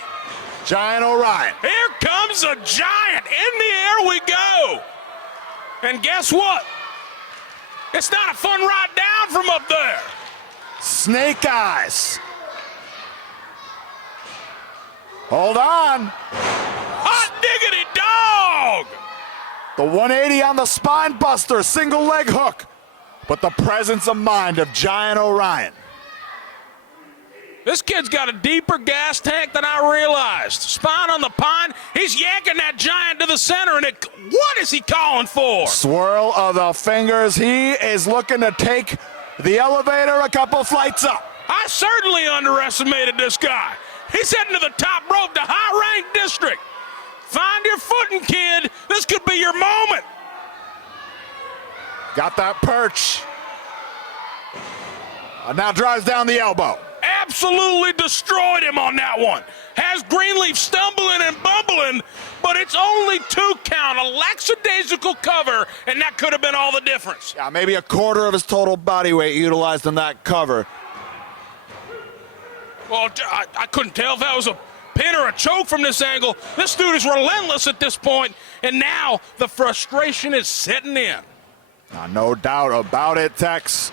Giant Orion. Here comes a Giant. In the air we go. And guess what? It's not a fun ride down from up there. Snake eyes. Hold on. Hot diggity dog. The 180 on the spine buster, single leg hook. But the presence of mind of Giant Orion. This kid's got a deeper gas tank than I realized. Spine on the pine, he's yanking that Giant to the center, and what is he calling for? Swirl of the fingers. He is looking to take the elevator a couple flights up. I certainly underestimated this guy. He's heading to the top rope, the high-ranked district. Find your footing, kid. This could be your moment. Got that perch. Now drives down the elbow. Absolutely destroyed him on that one. Has Greenleaf stumbling and bumbling, but it's only 2 count, a lackadaisical cover, and that could have been all the difference. Yeah, maybe a quarter of his total body weight utilized in that cover. Well, I couldn't tell if that was a pin or a choke from this angle. This dude is relentless at this point, and now the frustration is setting in. No doubt about it, Tex.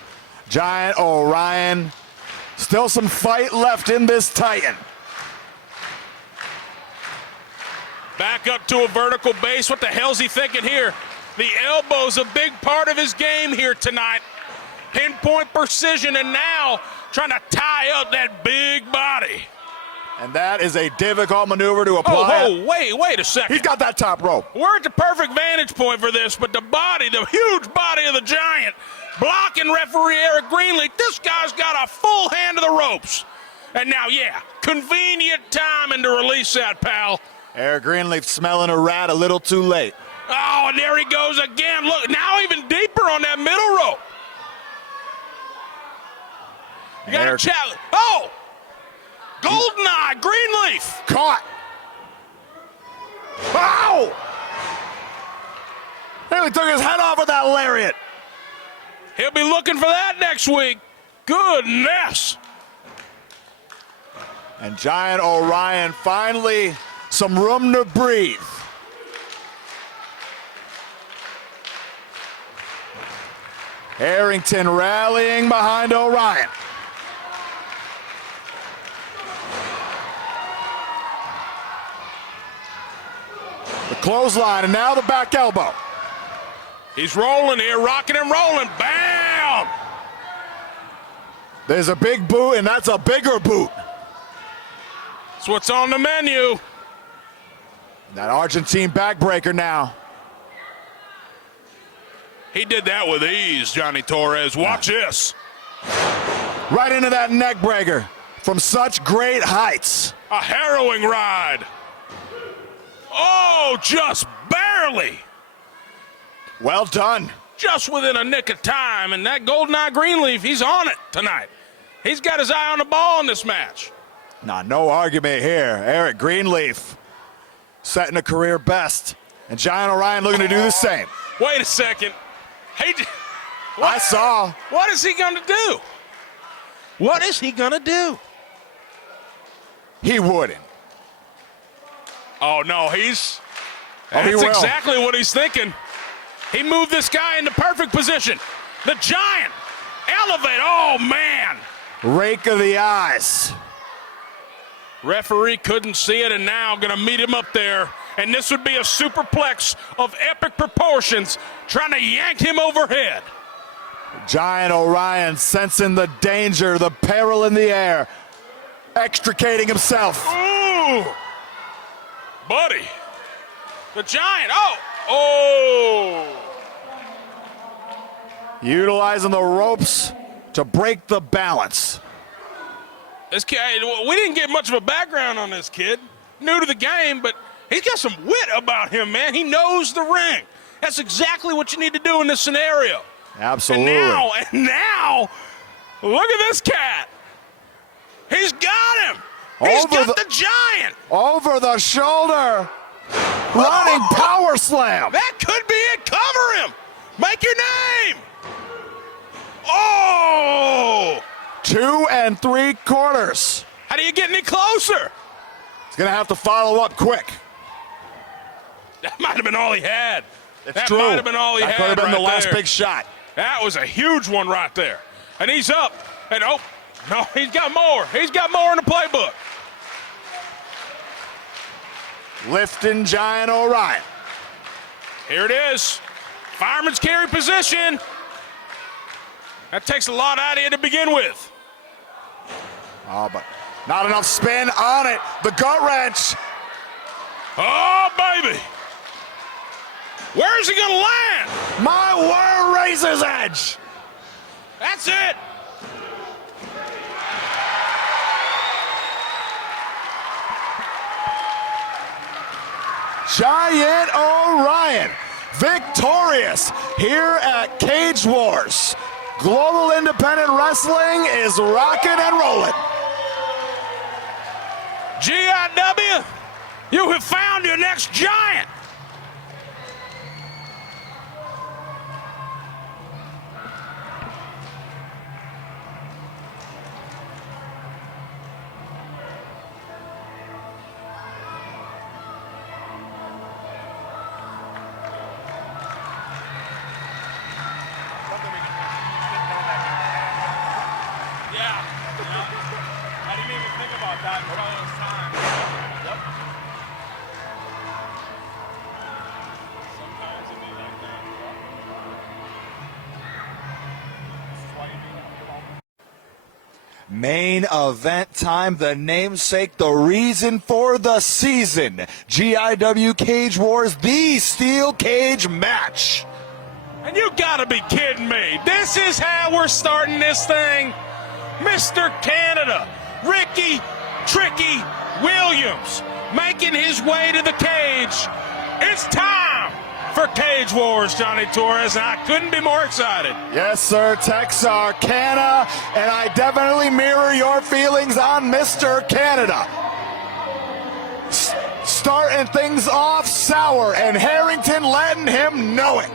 Giant Orion. Still some fight left in this Titan. Back up to a vertical base. What the hell's he thinking here? The elbow's a big part of his game here tonight. Pinpoint precision, and now trying to tie up that big body. And that is a difficult maneuver to apply. Oh, wait a second. He's got that top rope. We're at the perfect vantage point for this, but the body, the huge body of the Giant, blocking referee Eric Greenleaf. This guy's got a full hand of the ropes. And now, convenient timing to release that, pal. Eric Greenleaf smelling a rat a little too late. Oh, and there he goes again. Look, now even deeper on that middle rope. You got to challenge. Oh! Goldeneye, Greenleaf. Caught. Ow! Nearly took his head off with that lariat. He'll be looking for that next week. Goodness. And Giant Orion finally some room to breathe. Harrington rallying behind Orion. The clothesline, and now the back elbow. He's rolling here, rocking and rolling. Bam! There's a big boot, and that's a bigger boot. That's what's on the menu. That Argentine backbreaker now. He did that with ease, Johnny Torres. Watch this. Right into that neck breaker from such great heights. A harrowing ride. Oh, just barely. Well done. Just within a nick of time, and that GoldenEye Greenleaf, he's on it tonight. He's got his eye on the ball in this match. No argument here. Eric Greenleaf setting a career best. And Giant Orion looking to do the same. Wait a second. I saw. What is he going to do? What is he going to do? He wouldn't. Oh, no, he that's will. exactly what he's thinking. He moved this guy into perfect position. The Giant. Elevate. Oh, man. Rake of the eyes. Referee couldn't see it, and now going to meet him up there. And this would be a superplex of epic proportions, trying to yank him overhead. Giant Orion sensing the danger, the peril in the air, extricating himself. Ooh, buddy. The Giant, oh. Utilizing the ropes to break the balance. This kid, we didn't get much of a background on this kid. New to the game, but he's got some wit about him, man. He knows the ring. That's exactly what you need to do in this scenario. Absolutely. And now, look at this cat. He's got him. He's got the Giant. Over the shoulder. Running power slam. That could be it. Cover him. Make your name. Oh. 2 3/4. How do you get any closer? He's going to have to follow up quick. That might have been all he had. That might have been all he had. That could have been right the last there. big shot. That was a huge one right there. And he's up. And no, he's got more. He's got more in the playbook. Lifting Giant Orion. Here it is. Fireman's carry position. That takes a lot out of you to begin with. Oh, but not enough spin on it. The gut wrench. Oh, baby. Where's he going to land? My word, razor's edge. That's it. Giant Orion, victorious here at Cage Wars. Global Independent Wrestling is rocking and rolling. GIW, you have found your next giant. I didn't even think about that until it was time. Yep. Sometimes it be like that. This is why you do that. Come on. Main event time, the namesake, the reason for the season. GIW Cage Wars, the steel cage match. And you gotta be kidding me. This is how we're starting this thing. Mr. Canada, Ricky Tricky Williams, making his way to the cage. It's time for Cage Wars, Johnny Torres, and I couldn't be more excited. Yes, sir, Texarkana, and I definitely mirror your feelings on Mr. Canada. Starting things off sour, and Harrington letting him know it.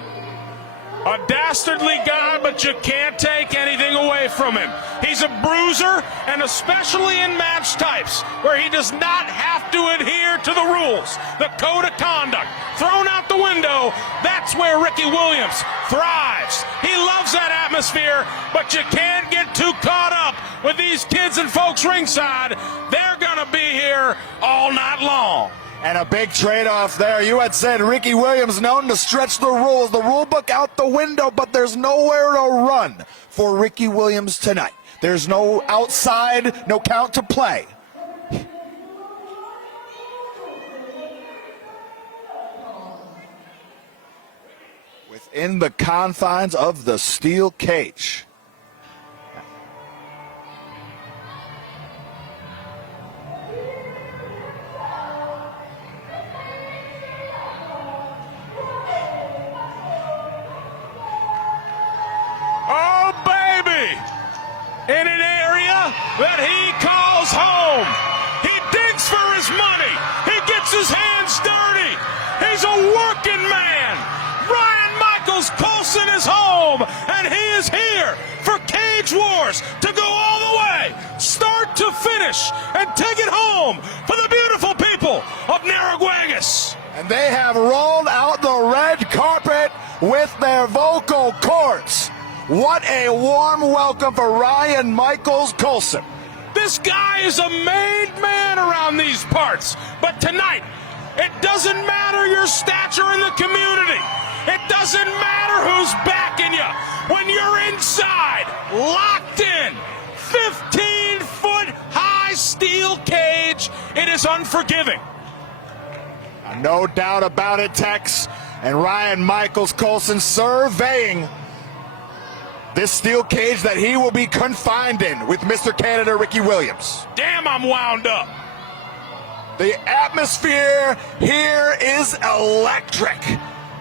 A dastardly guy, but you can't take anything away from him. He's a bruiser, and especially in match types where he does not have to adhere to the rules, the code of conduct, thrown out the window. That's where Ricky Williams thrives. He loves that atmosphere, but you can't get too caught up with these kids and folks ringside. They're going to be here all night long. And a big trade-off there. You had said Ricky Williams known to stretch the rules, the rule book out the window, but there's nowhere to run for Ricky Williams tonight. There's no outside, no count to play. Within the confines of the steel cage. in an area that he calls home. He digs for his money. He gets his hands dirty. He's a working man. Ryan Michaels Coulson is home, and he is here for Cage Wars to go all the way, start to finish, and take it home for the beautiful people of Narraguagus. And they have rolled out the red carpet with their vocal cords. What a warm welcome for Ryan Michaels Coulson. This guy is a made man around these parts. But tonight, it doesn't matter your stature in the community. It doesn't matter who's backing you. When you're inside, locked in, 15-foot high steel cage, it is unforgiving. No doubt about it, Tex. And Ryan Michaels Coulson surveying this steel cage that he will be confined in with Mr. Canada Ricky Williams. Damn, I'm wound up. The atmosphere here is electric.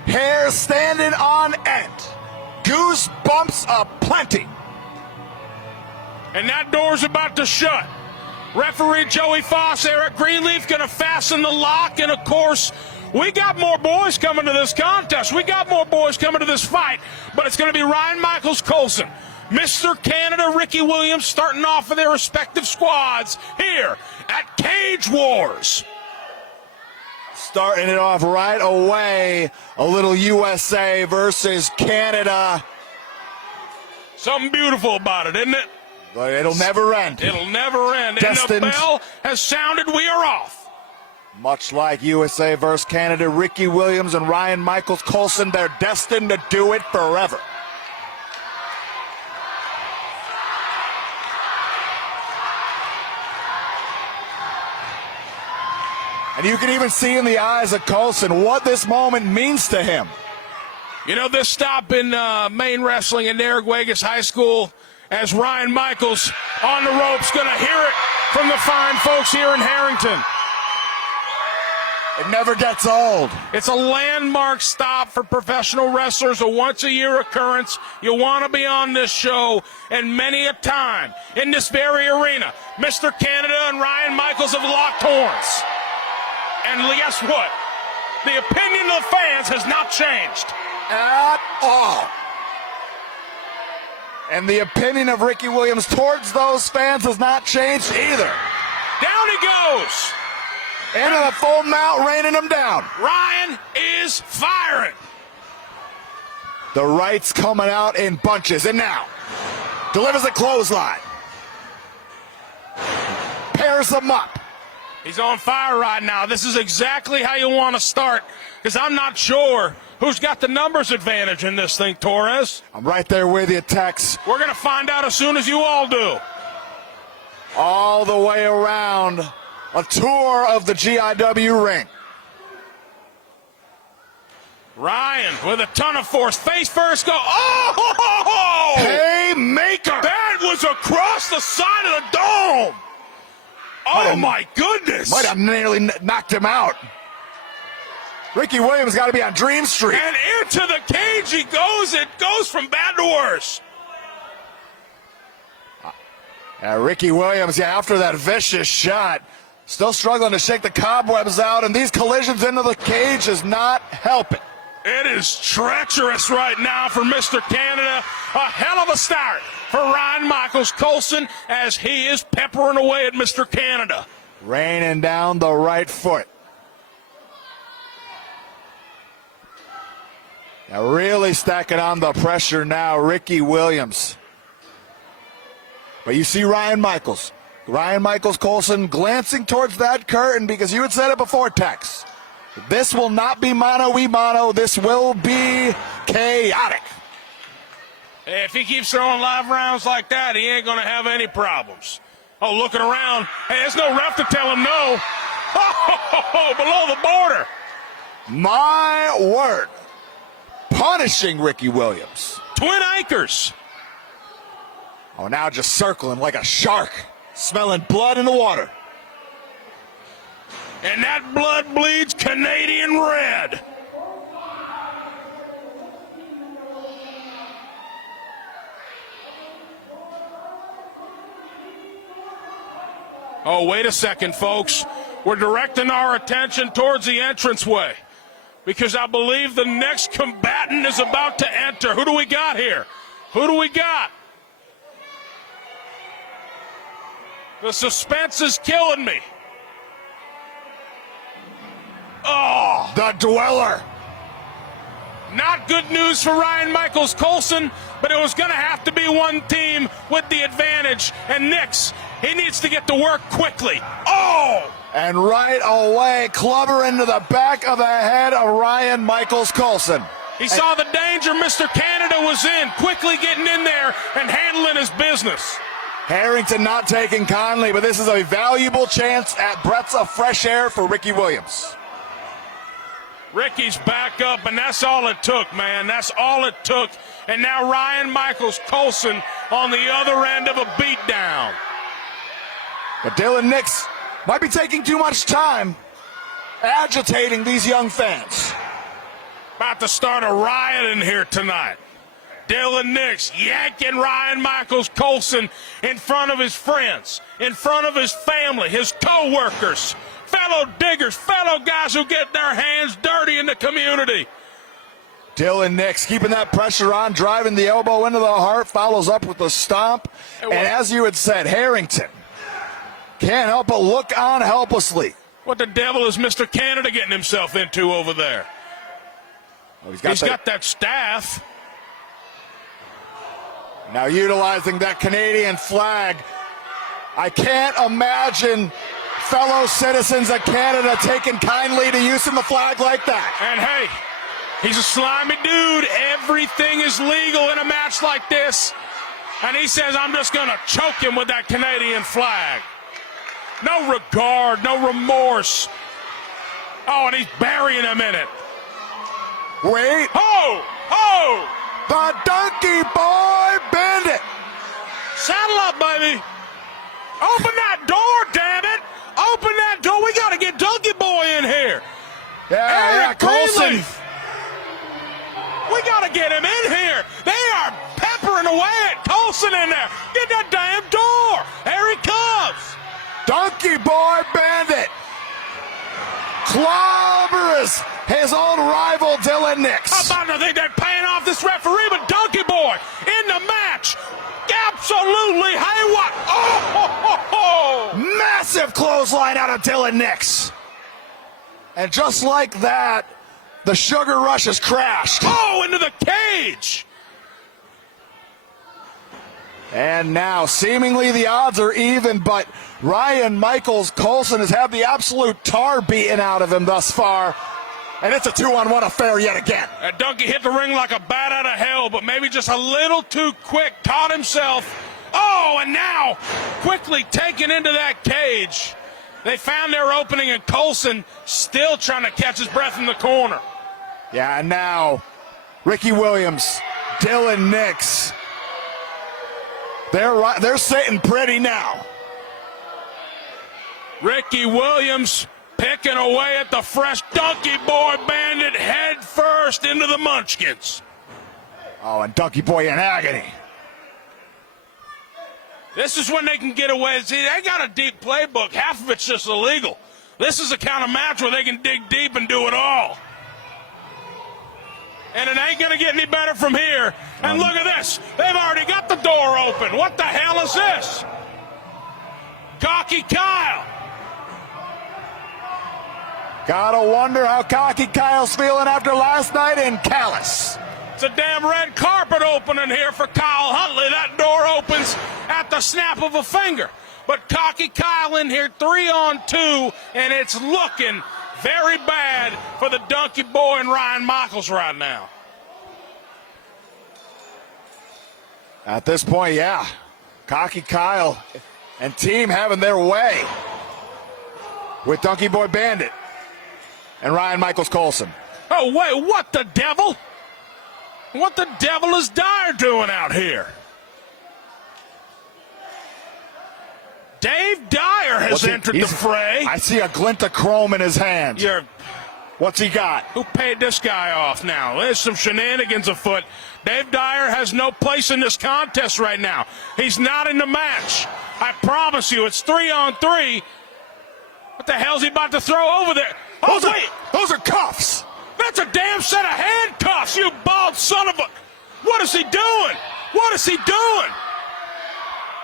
Hair standing on end. Goosebumps aplenty. And that door's about to shut. Referee Joey Foss, Eric Greenleaf going to fasten the lock. And, of course, we got more boys coming to this contest. We got more boys coming to this fight. But it's going to be Ryan Michaels Coulson, Mr. Canada Ricky Williams, starting off with their respective squads here at Cage Wars. Starting it off right away, a little USA versus Canada. Something beautiful about it, isn't it? But it'll never end. It'll never end. Destined. And the bell has sounded. We are off. Much like USA versus Canada, Ricky Williams and Ryan Michaels Coulson, they're destined to do it forever. And you can even see in the eyes of Coulson what this moment means to him. You know, this stop in Maine Wrestling in Narraguagus High School, as Ryan Michaels on the ropes, going to hear it from the fine folks here in Harrington. It never gets old. It's a landmark stop for professional wrestlers, a once-a-year occurrence. You want to be on this show, and many a time in this very arena, Mr. Canada and Ryan Michaels have locked horns. And guess what? The opinion of the fans has not changed. At all. And the opinion of Ricky Williams towards those fans has not changed either. Down he goes. Into the full mount, raining them down. Ryan is firing. The rights coming out in bunches. And now, delivers a clothesline. Pairs them up. He's on fire right now. This is exactly how you want to start, because I'm not sure who's got the numbers advantage in this thing, Torres. I'm right there with you, Tex. We're going to find out as soon as you all do. All the way around, a tour of the GIW ring. Ryan with a ton of force. Face first, go. Oh! Haymaker! That was across the side of the dome. Oh, my goodness. Might have nearly knocked him out. Ricky Williams got to be on Dream Street. And into the cage he goes. It goes from bad to worse. Ricky Williams, after that vicious shot, still struggling to shake the cobwebs out, and these collisions into the cage is not helping. It is treacherous right now for Mr. Canada. A hell of a start for Ryan Michaels Coulson as he is peppering away at Mr. Canada. Raining down the right foot. Now really stacking on the pressure now, Ricky Williams. But you see Ryan Michaels Coulson glancing towards that curtain, because you had said it before, Tex. This will not be mano-a-mano. This will be chaotic. Hey, if he keeps throwing live rounds like that, he ain't going to have any problems. Oh, looking around. Hey, there's no ref to tell him no. Oh, below the border. My word. Punishing Ricky Williams. Twin anchors. Oh, now just circling like a shark, smelling blood in the water. And that blood bleeds Canadian red. Oh, wait a second, folks. We're directing our attention towards the entranceway because I believe the next combatant is about to enter. Who do we got here? Who do we got? The suspense is killing me. Oh, The Dweller. not good news for Ryan Michaels Colson, but it was going to have to be one team with the advantage. And Nix, he needs to get to work quickly. Oh! And right away, clubber into the back of the head of Ryan Michaels Colson. He saw the danger Mr. Canada was in, quickly getting in there and handling his business. Harrington not taking kindly, but this is a valuable chance at breaths of fresh air for Ricky Williams. Ricky's back up, and that's all it took, man. That's all it took. And now Ryan Michaels Colson on the other end of a beatdown. But Dylan Nix might be taking too much time agitating these young fans. About to start a riot in here tonight. Dylan Nix yanking Ryan Michaels Colson in front of his friends, in front of his family, his co-workers, fellow diggers, fellow guys who get their hands dirty in the community. Dylan Nix keeping that pressure on, driving the elbow into the heart, follows up with a stomp. And as you had said, Harrington can't help but look on helplessly. What the devil is Mr. Canada getting himself into over there? Oh, he's got that staff. Now utilizing that Canadian flag. I can't imagine fellow citizens of Canada taking kindly to using the flag like that. And hey, he's a slimy dude. Everything is legal in a match like this. And he says, I'm just going to choke him with that Canadian flag. No regard, no remorse. Oh, and he's burying him in it. Wait. Ho! Ho! The Donkey Boy Bandit. Saddle up, baby. Open that door, damn it. Open that door. We got to get Donkey Boy in here. Yeah, Colson. Greenleaf. We got to get him in here. They are peppering away at Colson in there. Get that damn door. Here he comes. Donkey Boy Bandit clobbers his own rival Dylan Nix. How about to think they're paying off this referee, but Donkey Boy in the match. Absolutely. Hey, what? Oh, ho, ho, ho. Massive clothesline out of Dylan Nix. And just like that, the Sugar Rush has crashed. Oh, into the cage. And now, seemingly the odds are even, but Ryan Michaels Colson has had the absolute tar beaten out of him thus far. And it's a 2-on-1 affair yet again. Donkey hit the ring like a bat out of hell, but maybe just a little too quick, caught himself. Oh, and now quickly taken into that cage. They found their opening, and Colson still trying to catch his breath in the corner. Yeah, and now Ricky Williams, Dylan Nix. They're sitting pretty now. Ricky Williams picking away at the fresh Donkey Boy Bandit head first into the munchkins. Oh, and Donkey Boy in agony. This is when they can get away. See, they got a deep playbook. Half of it's just illegal. This is a kind of match where they can dig deep and do it all. And it ain't going to get any better from here. And look at this. They've already got the door open. What the hell is this? Cocky Kyle. Gotta wonder how Cocky Kyle's feeling after last night in Calais. It's a damn red carpet opening here for Kyle Huntley. That door opens at the snap of a finger. But Cocky Kyle in here 3-on-2, and it's looking very bad for the Donkey Boy and Ryan Michaels right now. At this point, yeah, Cocky Kyle and team having their way with Donkey Boy Bandit and Ryan Michaels Colson. Oh, wait, what the devil? What the devil is Dyer doing out here? Dave Dyer has entered the fray. I see a glint of chrome in his hand. What's he got? Who paid this guy off now? There's some shenanigans afoot. Dave Dyer has no place in this contest right now. He's not in the match. I promise you, it's 3-on-3. What the hell's he about to throw over there? Oh, wait! Those are cuffs. That's a damn set of handcuffs, you bald son of a... What is he doing? What is he doing?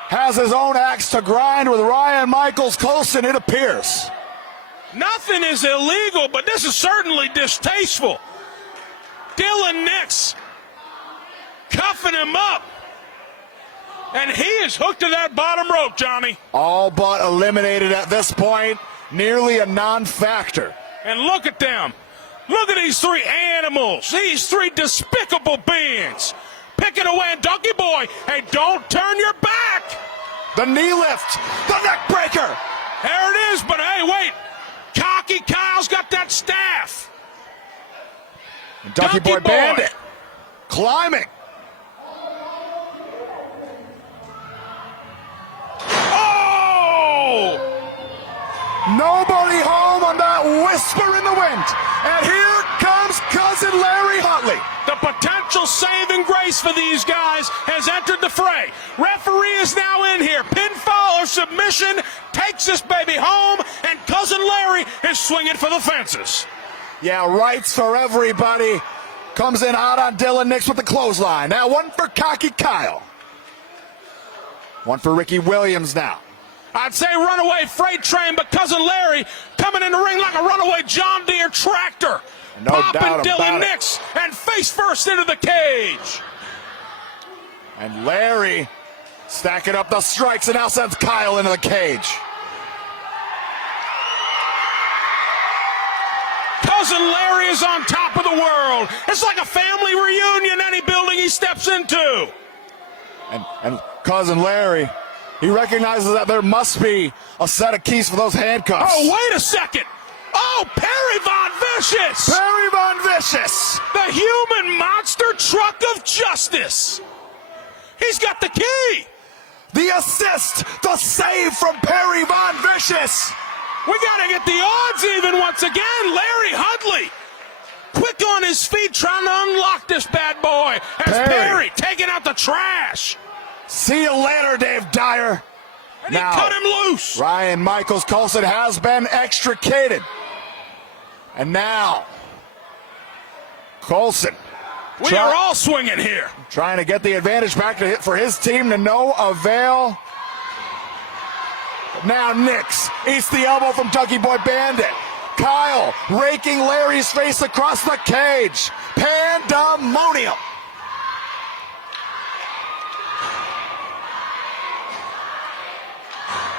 Has his own axe to grind with Ryan Michaels Colson, it appears. Nothing is illegal, but this is certainly distasteful. Dylan Nix cuffing him up. And he is hooked to that bottom rope, Johnny. All but eliminated at this point. Nearly a non-factor. And look at them. Look at these three animals. These three despicable beings. Picking away at Donkey Boy. Hey, don't turn your back. The knee lift. The neck breaker. There it is, but hey, wait. Cocky Kyle's got that staff. And Donkey Boy Bandit climbing. Oh! Nobody home on that whisper in the wind. And here comes Cousin Larry Huntley. The potential saving grace for these guys has entered the fray. Referee is now in here. Pinfall or submission takes this baby home, and Cousin Larry is swinging for the fences. Yeah, rights for everybody. Comes in hot on Dylan Nix with the clothesline. Now one for Cocky Kyle. One for Ricky Williams now. I'd say runaway freight train, but Cousin Larry coming in the ring like a runaway John Deere tractor. No Popping doubt Dylan about it. Nix and face first into the cage. And Larry stacking up the strikes and now sends Kyle into the cage. Cousin Larry is on top of the world. It's like a family reunion any building he steps into. And Cousin Larry, he recognizes that there must be a set of keys for those handcuffs. Oh, wait a second. Oh, Perry Von Vicious. Perry Von Vicious. The human monster truck of justice. He's got the key. The assist, the save from Perry Von Vicious. We got to get the odds even once again. Larry Huntley, quick on his feet, trying to unlock this bad boy. As Perry taking out the trash. See you later, Dave Dyer. And now, he cut him loose. Ryan Michaels Colson has been extricated. And now, Colson. We are all swinging here. Trying to get the advantage back for his team to no avail. Now Nix eats the elbow from Donkey Boy Bandit. Kyle raking Larry's face across the cage. Pandemonium.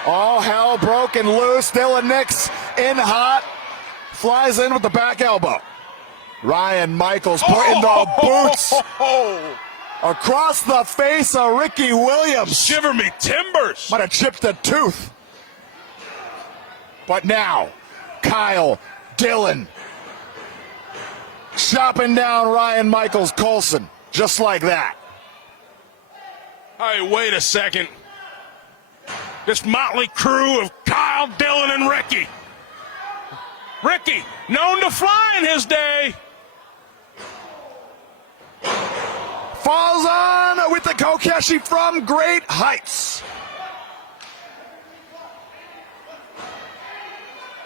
All hell broken loose. Dylan Nix in hot. Flies in with the back elbow. Ryan Michaels putting the boots across the face of Ricky Williams. Shiver me timbers. Might have chipped a tooth. But now, Kyle, Dylan, chopping down Ryan Michaels Colson, just like that. Hey, wait a second. This motley crew of Kyle, Dylan, and Ricky. Ricky, known to fly in his day. Falls on with the Kokeshi from great heights.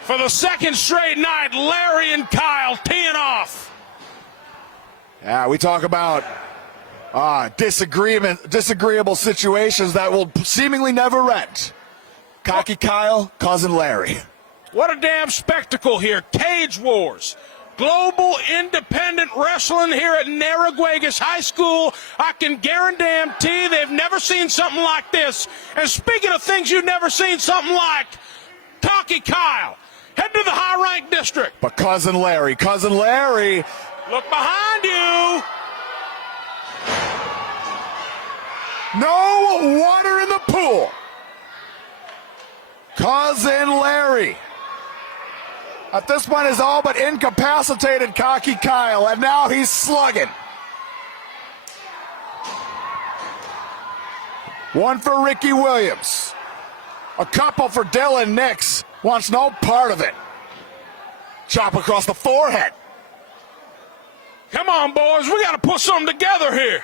For the second straight night, Larry and Kyle teeing off. Yeah, we talk about disagreeable situations that will seemingly never end. Cocky Kyle, Cousin Larry. What a damn spectacle here. Cage Wars. Global independent wrestling here at Narraguagus High School. I can guarantee they've never seen something like this. And speaking of things you've never seen something like, Cocky Kyle, head to the high-ranked district. But Cousin Larry, look behind you. no water in the pool. Cousin Larry. At this point is all but incapacitated Cocky Kyle, and now he's slugging. One for Ricky Williams. A couple for Dylan Nix. Wants no part of it. Chop across the forehead. Come on, boys. We got to put something together here.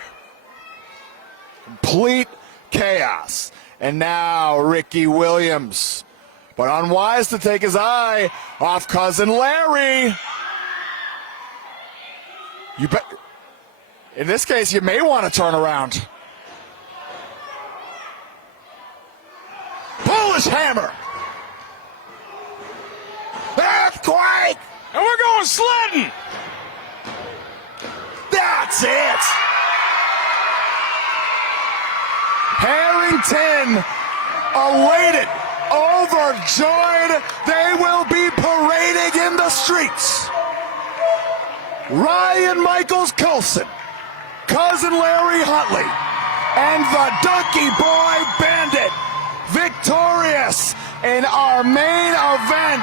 Complete chaos. And now Ricky Williams. But unwise to take his eye off Cousin Larry. You bet. In this case, you may want to turn around. Polish hammer. Earthquake. And we're going sledding. That's it. Harrington, elated, overjoyed. They will be parading in the streets. Ryan Michaels Coulson, Cousin Larry Huntley, and the Donkey Boy Bandit victorious in our main event.